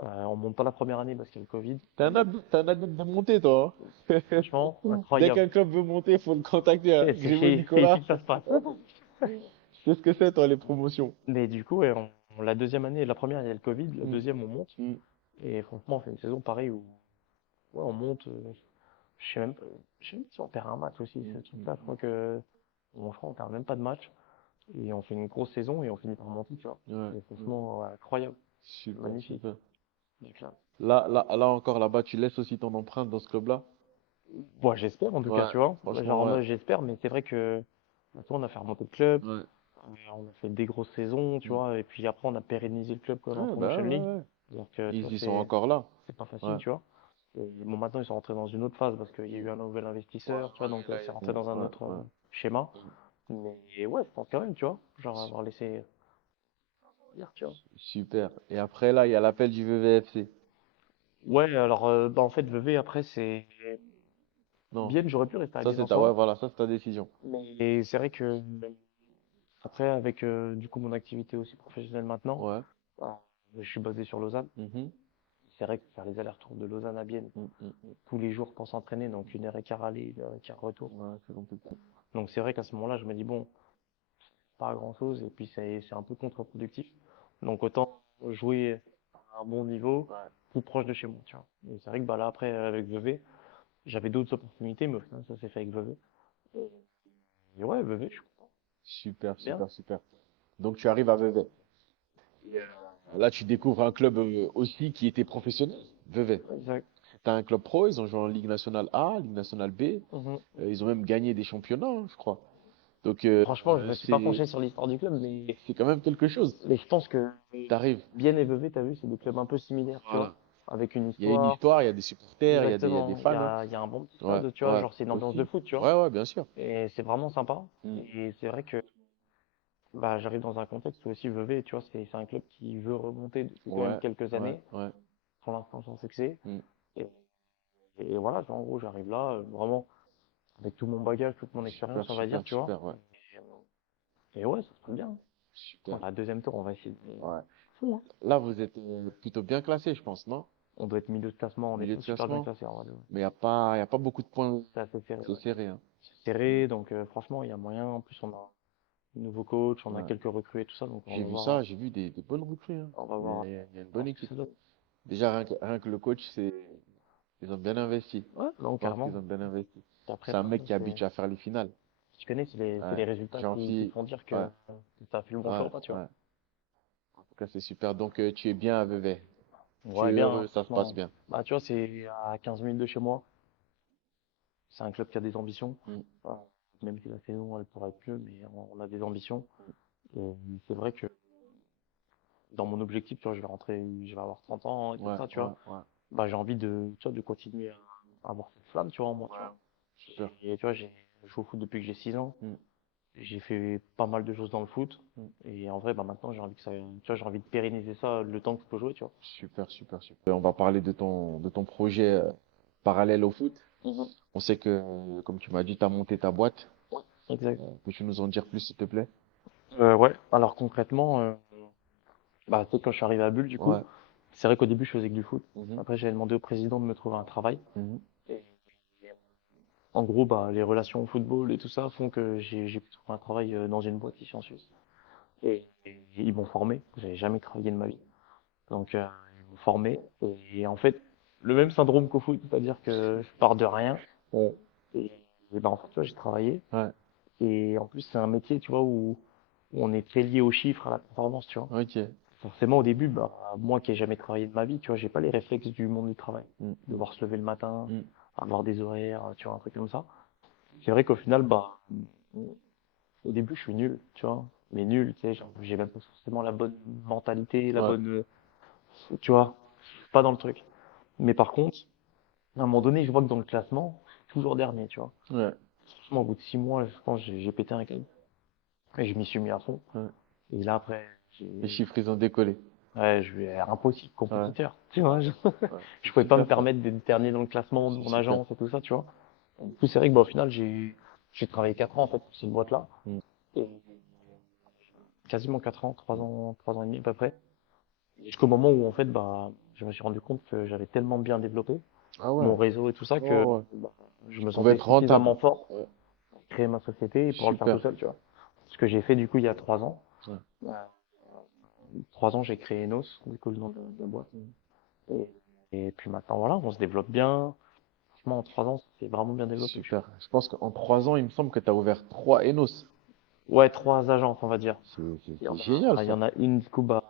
On monte pas la première année parce qu'il y a le Covid. T'es un adepte de monter, toi, hein. Franchement, Dès incroyable. qu'un club veut monter, il faut le contacter, hein. Grimaud C'est ici Nicolas. que ça se passe. Tu sais ce que c'est, toi, les promotions. Mais du coup, ouais, la deuxième année, la première, il y a le Covid, la Mm, deuxième, on monte. mm, Et franchement, on fait une saison pareille où ouais, on monte. Je sais même si on perd un match aussi, mm, ce mm, truc-là. mm. Je crois qu'on perd même pas de match. Et on fait une grosse saison et on finit par monter, tu vois. Ouais. Et Mm. franchement, ouais, incroyable. Super, Magnifique. super. Donc là, Là encore, là-bas, tu laisses aussi ton empreinte dans ce club-là? bon, j'espère en tout cas, Ouais, tu vois. Genre franchement, en ouais. mode j'espère, mais c'est vrai que tu vois, on a fait remonter le club. Ouais. On a fait des grosses saisons, tu Mm. vois, et puis après, on a pérennisé le club quand même en Ouais, Promotion bah ouais, League. ouais, ouais. Donc, tu vois, Ils sont encore là. c'est pas Ouais. facile, tu vois. Et bon, maintenant, ils sont rentrés dans une autre phase parce qu'il y a eu un nouvel investisseur, tu vois, donc c'est rentré dans un Ouais, autre ouais. schéma. Mm. Mais ouais, je pense quand même, tu vois, genre Su- avoir laissé dire, tu vois. Super. Et après, là, il y a l'appel du VVFC. Ouais, alors, bah, en fait, Vevey, après, c'est Non, bien, j'aurais pu rester à ça Bienne c'est en ta, ouais, soi. voilà, ça c'est ta décision. Mais c'est vrai que, après, avec du coup mon activité aussi professionnelle maintenant, Ouais. bah, je suis basé sur Lausanne. Mhm. C'est vrai que faire les allers-retours de Lausanne à Bienne Mm, mm, mm. tous les jours pour s'entraîner, donc 1 heure et quart aller, 1 heure et quart retour. Ouais, c'est compliqué. Donc c'est vrai qu'à ce moment-là, je me dis, bon, pas grand-chose, et puis c'est un peu contre-productif. Donc autant jouer à un bon niveau, Ouais. plus proche de chez moi, tu vois. Et c'est vrai que bah, là, après, avec Vevey, j'avais d'autres opportunités, mais au final, ça s'est fait avec Vevey. Et ouais, Vevey, je suis Super, bien. super, super. Donc tu arrives à Vevey. Et, là, tu découvres un club aussi qui était professionnel, Vevey. Exact. C'était un club pro, ils ont joué en Ligue nationale A, Ligue nationale B. Mhm. Ils ont même gagné des championnats, hein, je crois. Donc Franchement, je me suis pas c'est penché sur l'histoire du club, mais, c'est quand même quelque chose. mais je pense que T'arrives. Bienne et Vevey, t'as vu, c'est des clubs un peu similaires, tu vois, Voilà. avec une Il y a une histoire. histoire, il y a des supporters, il y a des Exactement. fans, hein. Il y a un bon petit Ouais, stade, tu vois, ouais, genre c'est une ambiance de aussi. foot, tu vois. Ouais, ouais, bien sûr. Et c'est vraiment sympa. Mm. Et c'est vrai que bah, j'arrive dans un contexte où aussi Vevey, tu vois, c'est un club qui veut remonter depuis quand même Ouais, quelques ouais, années, ouais. pour l'instant sans succès. Mm. Et, et voilà, tu vois, en gros, j'arrive là, vraiment, avec tout mon bagage, toute mon Super, expérience, on va dire, super, tu vois. super, ouais. Et ouais, ça se passe bien. Super. La deuxième tour, on va essayer de Ouais. fou, hein. Là, vous êtes plutôt bien classé, je pense, non? On doit être milieu de classement, on est Milieu de super bien classement. classé en vrai. Mais il y a pas beaucoup de points. C'est assez serré, C'est ouais. serré, hein. C'est serré, donc franchement, il y a moyen. En plus, on a un nouveau coach, on a Ouais. quelques recrues et tout ça, donc on J'ai va vu voir, ça, j'ai vu des bonnes recrues, hein. on va voir, Il y a une bonne voir ce que équipe. ça donne. Déjà, rien que le coach, ils ont bien investi. Ouais, donc Je pense qu'ils carrément. ont bien investi. Et après, C'est un bah, mec qui est c'est, habitué à faire les finales. tu connais, c'est Ouais. les résultats qui te Gentil. font dire Ouais, que t'as fait le bon choix ouais, ou pas, tu vois. ouais. En tout cas, c'est super. Donc, tu es bien à Vevey. Tu Ouais, es bien, hein, heureux, ça se passe franchement. bien. Bah, tu vois, c'est à 15 minutes de chez moi. C'est un club qui a des ambitions. Mm. Enfin, même si la saison, elle pourrait être mieux, mais on a des ambitions. Et c'est vrai que dans mon objectif, tu vois, je vais avoir 30 ans et tout Ouais, ça, tu ouais, vois. ouais. Bah, j'ai envie tu vois, de continuer à avoir cette flamme, tu vois, en moi, tu Ouais. vois. Super. Et tu vois, j'ai joué au foot depuis que j'ai 6 ans. Mm. J'ai fait pas mal de choses dans le foot. Mm. Et en vrai, bah, maintenant, j'ai envie que ça, tu vois, j'ai envie de pérenniser ça le temps que je peux jouer, tu vois. Super, super, super. On va parler de ton projet parallèle au foot. Mhm. On sait que, comme tu m'as dit, tu as monté ta boîte. Exact. Peux-tu nous en dire plus, s'il te plaît? Ouais. Alors concrètement, bah, tu sais, quand je suis arrivé à Bulle, du coup, Ouais. c'est vrai qu'au début, je faisais que du foot. Mhm. Après, j'avais demandé au président de me trouver un travail. Mhm. Et en gros, bah, les relations au football et tout ça font que j'ai pu trouver un travail dans une boîte ici en Suisse. Et ils m'ont formé. J'avais jamais travaillé de ma vie. Donc, ils m'ont formé. Et en fait, le même syndrome qu'au foot, c'est-à-dire que je pars de rien. Ouais. Et, et ben, en fait, tu vois, j'ai travaillé. Ouais. Et en plus, c'est un métier, tu vois, où on est très lié aux chiffres, à la performance, tu vois. Ok. Forcément, au début, bah, moi qui ai jamais travaillé de ma vie, tu vois, j'ai pas les réflexes du monde du travail. Mm. Devoir se lever le matin, Mm. avoir des horaires, tu vois, un truc comme ça. C'est vrai qu'au final, bah, au début, je suis nul, tu vois. Mais nul, tu sais, genre, j'ai même pas forcément la bonne mentalité, la Ouais. bonne, tu vois, je suis pas dans le truc. Mais par contre, à un moment donné, je vois que dans le classement, je suis toujours dernier, tu vois. Ouais. Franchement, au bout de 6 mois, je pense que j'ai pété un câble. Et je m'y suis mis à fond. Ouais. Et là, après, Les chiffres, ils ont décollé. ouais, je vais impossible, Ouais. compétiteur. Tu vois, Ouais. je C'est pouvais pas me super ça. permettre d'être dernier dans le classement de C'est mon super. agence et tout ça, tu vois. Du coup, c'est vrai que, bah, au final, j'ai travaillé 4 ans, en fait, pour cette boîte-là. Mm. Et quasiment 4 ans, 3 ans et demi à peu près. Jusqu'au moment où, en fait, bah, je me suis rendu compte que j'avais tellement bien développé Ah ouais. mon réseau et tout ça que Oh, ouais. bah, je Tu me pouvais sentais être rentable. suffisamment fort Ouais. pour créer ma société et pouvoir le faire tout Super. seul, tu vois. Ce que j'ai fait, du coup, il y a 3 ans. Ouais. Euh, 3 ans, j'ai créé Enos, du coup, le nom de la boîte. Et, et puis maintenant, voilà, on se développe bien. Franchement, en 3 ans, c'est vraiment bien développé, tu Super. vois. Je pense qu'en 3 ans, il me semble que tu as ouvert 3 Enos. Ouais, 3 agences, on va dire. C'est génial Il y ça. en a une, du coup, bah,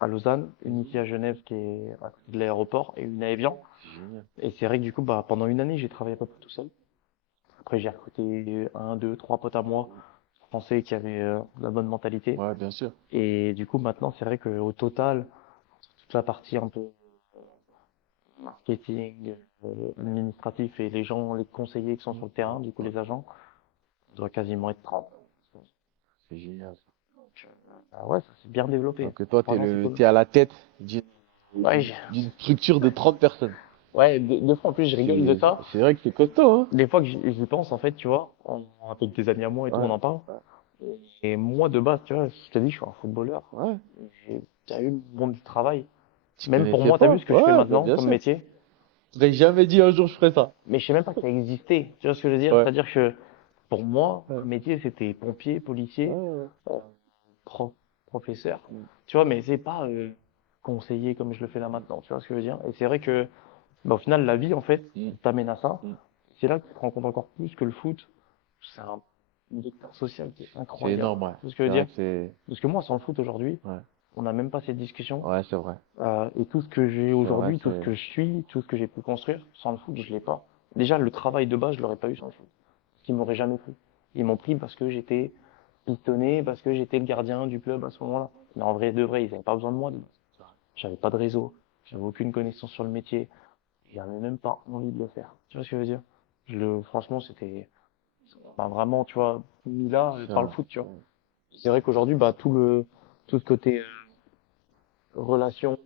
à Lausanne, une ici à Genève qui est à côté de l'aéroport et une à Évian. C'est génial. Et c'est vrai que du coup, bah, pendant une année, j'ai travaillé à peu près tout seul. Après, j'ai recruté un, deux, trois potes à moi français qui avaient la bonne mentalité. Ouais, bien sûr. Et du coup, maintenant, c'est vrai qu'au total, toute la partie un peu marketing, administratif et les gens, les conseillers qui sont sur le terrain, du coup, les agents, on doit quasiment être 30. C'est génial. Ah ouais, ça s'est bien développé. Donc toi, Franchement, c'est cool. t'es à la tête d'une Ouais, d'une structure de 30 personnes. ouais, deux fois en plus, je rigole de ça. C'est vrai que c'est costaud, hein? Des fois que j'y pense, en fait, tu vois, avec des amis à moi et tout, Ouais, on en parle. Et moi, de base, tu vois, je te dis, je suis un footballeur. ouais. J'ai déjà eu mon du travail. Tu Même pour connaîtrais moi, t'as vu pas? ce que je fais Ouais, bah, maintenant bien comme sûr. métier? J'aurais jamais dit un jour je ferais ça. Mais je sais même pas que ça existait. Tu vois ce que je veux dire? Ouais. C'est-à-dire que pour moi, métier, c'était pompier, Ouais, policier, ouais. euh, professeur. Mm. Tu vois, mais c'est pas conseiller comme je le fais là maintenant. Tu vois ce que je veux dire? Et c'est vrai que, bah, au final, la vie, en fait, Mm. t'amène à ça. Mm. C'est là que tu te rends compte encore plus que le foot, c'est un vecteur social qui est C'est incroyable. énorme, ouais. Tu vois ce que je C'est veux vrai dire? que c'est... Parce que moi, sans le foot aujourd'hui, Ouais, on n'a même pas cette discussion. ouais, c'est vrai. Et tout ce que j'ai C'est vrai, aujourd'hui, tout ce c'est... que je suis, tout ce que j'ai pu construire, sans le foot, je l'ai pas. Déjà, le travail de base, je l'aurais pas eu sans le foot. Ce qui m'aurait jamais pris. Ils m'ont pris parce que j'étais pistonné, parce que j'étais le gardien du club à ce moment-là. Mais en vrai, de vrai, ils n'avaient pas besoin de moi. J'avais pas de réseau, j'avais aucune connaissance sur le métier, j'avais même pas envie de le faire. Tu vois ce que je veux dire? Franchement, c'était, enfin, vraiment, tu vois, mis là c'est par le vrai. foot, tu vois. C'est vrai qu'aujourd'hui, bah, tout ce côté relations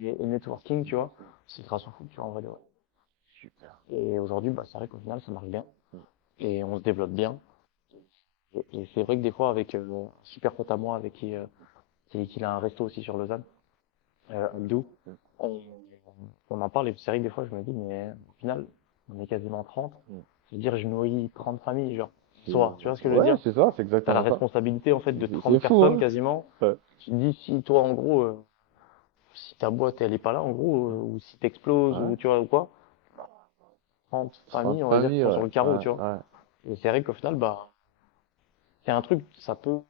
et networking, tu vois, c'est grâce au foot, tu vois, en vrai de vrai. Super. Et aujourd'hui, bah, c'est vrai qu'au final, ça marche bien et on se développe bien. Et c'est vrai que des fois, avec un super pote à moi, avec qui a un resto aussi sur Lausanne, Abdou, Mm. on, on en parle et c'est vrai que des fois, je me dis, mais au final, on est quasiment 30. Mm. C'est-à-dire, je nourris 30 familles, genre, C'est- soit, tu vois ce que je veux Ouais, dire? c'est ça, c'est T'as la exactement ça. responsabilité, en fait, de C'est 30 fou, personnes hein? quasiment. Ouais. Tu te dis, si toi, en gros, si ta boîte, elle est pas là, en gros, ou si t'exploses, Ouais. ou tu vois, ou quoi, 30 30 familles, on va dire, qui familles, sont ouais. sur le carreau, Ouais, tu vois. ouais. Et c'est vrai qu'au final, bah, c'est un truc, ça peut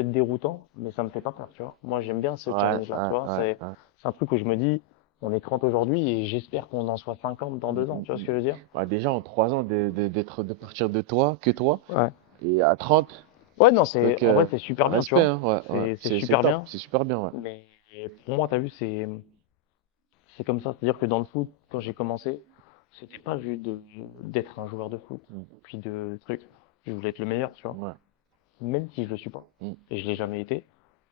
être déroutant, mais ça me fait pas peur, tu vois. Moi, j'aime bien ce Ouais, challenge-là, tu ouais, vois. ouais, ouais. C'est un truc où je me dis, on est 30 aujourd'hui et j'espère qu'on en soit 50 dans Mm, 2 ans, mm, tu vois ce mm. que je veux dire? Ouais, déjà, en 3 ans, de partir de toi, que toi, Ouais. et à 30, Ouais, non, donc, en vrai, c'est super bien, tu respect, vois. hein, ouais, ouais. C'est C'est super top, bien, c'est super bien, ouais. mais pour moi, t'as vu, c'est comme ça. C'est-à-dire que dans le foot, quand j'ai commencé, c'était pas juste d'être un joueur de foot, Mm. puis de trucs. Je voulais être le meilleur, tu vois. Ouais. Même si je le suis pas. Mm. Et je l'ai jamais été.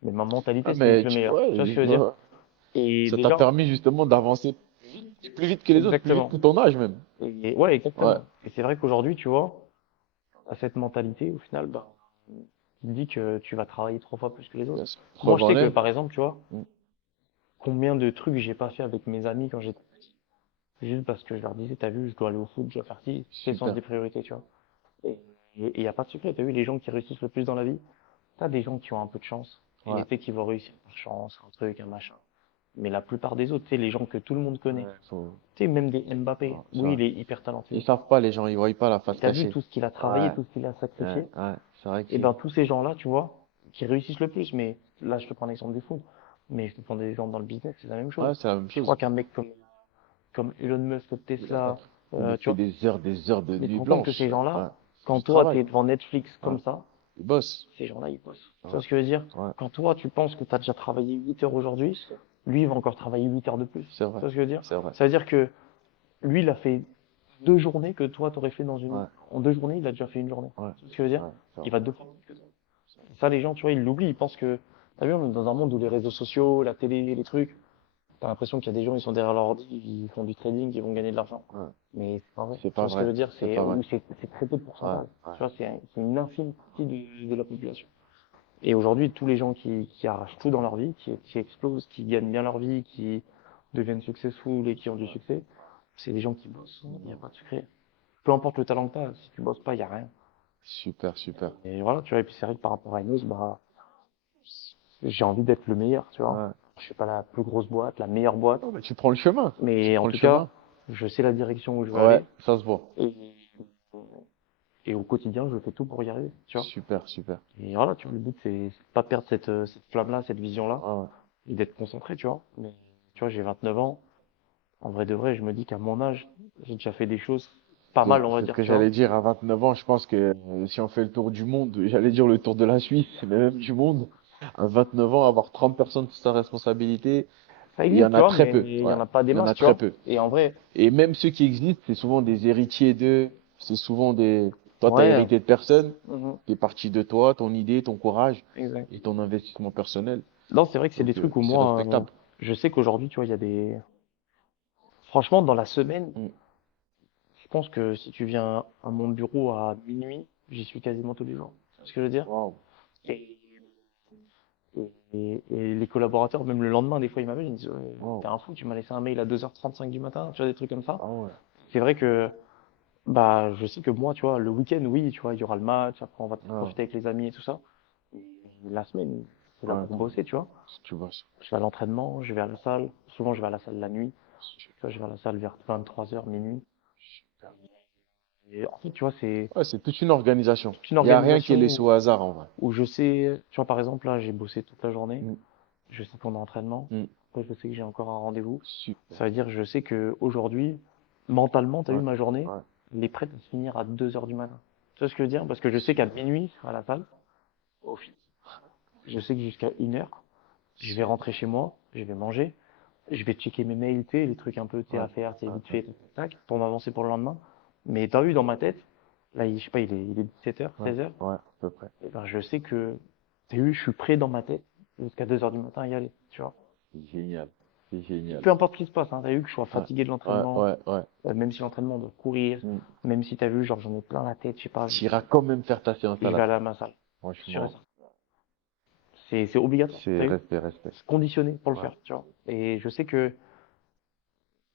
Mais ma Ah, mentalité, c'était d'être mais le meilleur. ouais, Tu vois ce que je veux dire? Et ça t'a déjà, permis justement d'avancer plus vite que les autres, plus vite que exactement. ton âge même. Et ouais, Ouais, exactement. Et c'est vrai qu'aujourd'hui, tu vois, à cette mentalité, au final, bah, tu te dis que tu vas travailler 3 fois plus que les autres. bien sûr. Moi, Preuve je en sais que, est. par exemple, tu vois, Mm. combien de trucs j'ai pas fait avec mes amis quand j'étais juste parce que je leur disais, t'as vu, je dois aller au foot, je dois faire ci, c'est le sens Super. des priorités, tu vois. Et y a pas de secret, t'as vu, les gens qui réussissent le plus dans la vie, t'as des gens qui ont un peu de chance, et Ouais. tu sais qui vont réussir par chance, un truc, un machin. Mais la plupart des autres, tu sais, les gens que tout le monde connaît, Ouais, faut... tu sais, même des Mbappé, ouais, c'est oui, vrai. il est hyper Ils talentueux. savent pas, les gens, ils voient pas la Mais face t'as vu cachée. tout ce qu'il a travaillé, Ouais, tout ce qu'il a ouais, sacrifié, ouais. C'est vrai et que ben tous ces gens-là, tu vois, qui réussissent le plus, mais là je te prends l'exemple du foot, mais je te prends des exemples dans le business, c'est la même chose. ouais, c'est la même Je crois chose. qu'un mec comme Elon Musk de Il a fait, Tesla, il a tu fait vois, des heures de mais tu te nuit rends compte que blanche. ces Ouais. gens-là, C'est quand du toi travail. t'es devant Netflix Ouais. comme ça, Ils bossent. ces gens-là ils bossent. Tu Ouais, vois ce que je veux dire? ouais. Quand toi tu penses que tu as déjà travaillé 8 heures aujourd'hui, lui il va encore travailler 8 heures de plus. C'est Tu vrai. vois ce que je veux dire? C'est vrai. Ça veut dire que lui il a fait 2 journées que toi t'aurais fait Ouais, en 2 journées, il a déjà fait une journée. ouais, Tu vois ce que je veux dire? ouais. C'est vrai. Il va 2 fois plus que toi. Ça, les gens, tu vois, ils l'oublient. Ils pensent que, t'as vu, on est dans un monde où les réseaux sociaux, la télé, les trucs, t'as l'impression qu'il y a des gens, ils sont derrière leur ordi, ils font du trading, ils vont gagner de l'argent. Ouais. Mais c'est pas vrai. C'est Tu pas vois ce que je vrai. veux dire? C'est pas vrai. C'est très peu de Ouais, pourcentage. ouais. Tu vois, c'est une infime partie de la population. Et aujourd'hui, tous les gens qui arrachent tout dans leur vie, qui explosent, qui gagnent bien leur vie, qui deviennent successful et qui ont du succès, c'est des gens qui bossent. Il n'y a pas de secret. Peu importe le talent que t'as, si tu bosses pas, il n'y a rien. Super, super. Et voilà, tu vois, et puis c'est vrai que par rapport à Enos, bah, j'ai envie d'être le meilleur, tu vois. Ouais. Je suis pas la plus grosse boîte, la meilleure boîte, Oh, mais tu prends le chemin. Tu mais en prends le tout cas, chemin. je sais la direction où je veux Ouais, aller ça se voit. et, et au quotidien, je fais tout pour y arriver, tu vois. Super, super. Et voilà, tu vois, le but, c'est de pas perdre cette flamme-là, cette vision-là Ouais, ouais. et d'être concentré, tu vois. Mais tu vois, j'ai 29 ans. En vrai de vrai, je me dis qu'à mon âge, j'ai déjà fait des choses pas mal, on va C'est ce dire, que tu vois. j'allais dire. À 29 ans, je pense que si on fait le tour du monde, j'allais dire le tour de la Suisse, mais même du monde, à 29 ans, avoir 30 personnes sous sa responsabilité, Ça il y existe, en tu a vois, très mais peu. il y Ouais, en a pas des il y en masses, a tu très vois. peu. Et en vrai, Et même ceux qui existent, c'est souvent des héritiers d'eux. C'est souvent des. Toi, t'as ouais, hérité de personne mhm, qui est parti de toi, ton idée, ton courage exact. et ton investissement personnel. Non, c'est vrai que c'est des Donc, trucs où c'est moi, respectable. je sais qu'aujourd'hui, tu vois, il y a des. Franchement, dans la semaine, Mm. je pense que si tu viens à mon bureau à minuit, j'y suis quasiment tous les jours. C'est ce que je veux dire? Waouh. Et, et les collaborateurs, même le lendemain, des fois, ils m'appellent, ils me disent, ouais, Waouh. t'es un fou, tu m'as laissé un mail à 2h35 du matin, tu vois, des trucs comme ça. Ah ouais. C'est vrai que, bah, je sais que moi, tu vois, le week-end, oui, tu vois, il y aura le match, après, on va peut-être Ah, profiter avec les amis et tout ça. Et la semaine, c'est là ouais, pour bosser, tu vois. tu vois ça. Je vais à l'entraînement, je vais à la salle. Souvent, je vais à la salle la nuit. Super. Tu vois, je vais à la salle vers 23h, minuit. Et en fait, tu vois, c'est Ouais, c'est toute une organisation. toute une Il n'y a rien qui est organisation laissé au hasard en vrai. où je sais, tu vois, par exemple, là, j'ai bossé toute la journée. Mm. Je sais qu'on est entraînement. Mm. Après, je sais que j'ai encore un rendez-vous. Super. Ça veut dire, je sais que aujourd'hui, mentalement, t'as vu Ouais. ma journée, Ouais. elle est prête à se finir à 2h du matin. Tu vois ce que je veux dire? Parce que je sais qu'à minuit, je serai à la salle. Au fil. Je sais que jusqu'à 1h, je vais rentrer chez moi, je vais manger, je vais checker mes mails, tu sais, les trucs un peu, tu sais, Ouais. à faire, tu sais, Ouais. vite fait, tac, tac, tac, pour m'avancer pour le lendemain. Mais t'as vu dans ma tête, là, je sais pas, il est 17h, Ouais. 16h, Ouais, à peu près. et ben, je sais que, t'as vu, je suis prêt dans ma tête jusqu'à 2h du matin à y aller, tu vois. C'est génial. C'est génial. Peu importe ce qui se passe, hein, t'as vu que je sois Ouais. fatigué de Ouais, l'entraînement, ouais, ouais. même si l'entraînement doit courir, Mm. même si t'as vu, genre, j'en ai plein la tête, je sais pas, Tu iras quand même faire ta séance je à vais la aller salle. à ma salle. Sûr et Franchement, certain. C'est obligatoire, c'est t'as vu. respect, respect. Je suis conditionné pour le Ouais. faire, tu vois. Et je sais que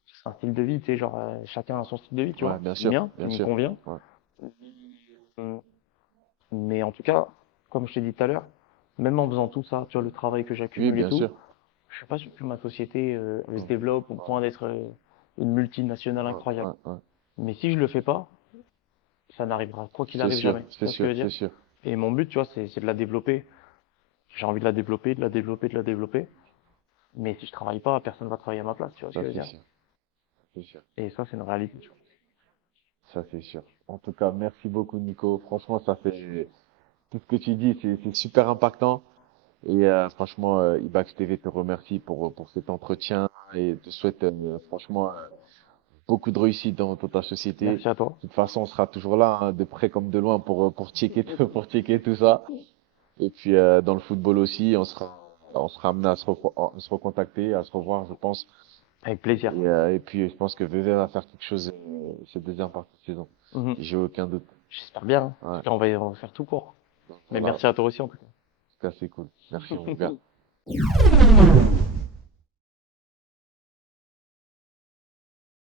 c'est un style de vie, tu sais, genre, chacun a son style de vie, tu Ouais, vois. bien Le sûr, mien, bien il me sûr. convient. Ouais. Mm. Mais en tout cas, comme je t'ai dit tout à l'heure, même en faisant tout ça, tu vois, le travail que Oui, j'accumule et bien tout, sûr. je suis pas sûr que ma société, elle se Ouais. développe au Ouais. point d'être une multinationale Ouais. incroyable. Ouais. Ouais. Mais si je le fais pas, ça n'arrivera quoi qu'il C'est arrive sûr, jamais. Tu c'est vois ce que je sûr, veux dire? c'est sûr. Et mon but, tu vois, c'est de la développer. J'ai envie de la développer, de la développer, de la développer. Mais si je travaille pas, personne va travailler à ma place, tu vois ce Ça, que je veux c'est dire? sûr. C'est sûr. Et ça, c'est une réalité, tu vois. Ça, c'est sûr. En tout cas, merci beaucoup, Nico. Franchement, ça fait tout ce que tu dis, c'est super impactant. Et franchement, Ibax TV te remercie pour cet entretien et te souhaite franchement beaucoup de réussite dans ta société. Merci à toi. De toute façon, on sera toujours là, hein, de près comme de loin, pour checker, pour checker tout ça. Et puis dans le football aussi, on sera amené à se recontacter, à se revoir, je pense. Avec plaisir. Et puis je pense que VV va faire quelque chose cette deuxième partie de saison. Mhm. J'ai aucun doute. J'espère bien, hein. En Ouais. tout cas, on va faire tout court. Donc Mais voilà, en merci à toi aussi, en tout cas. tout cas, c'est cool. Merci mon gars.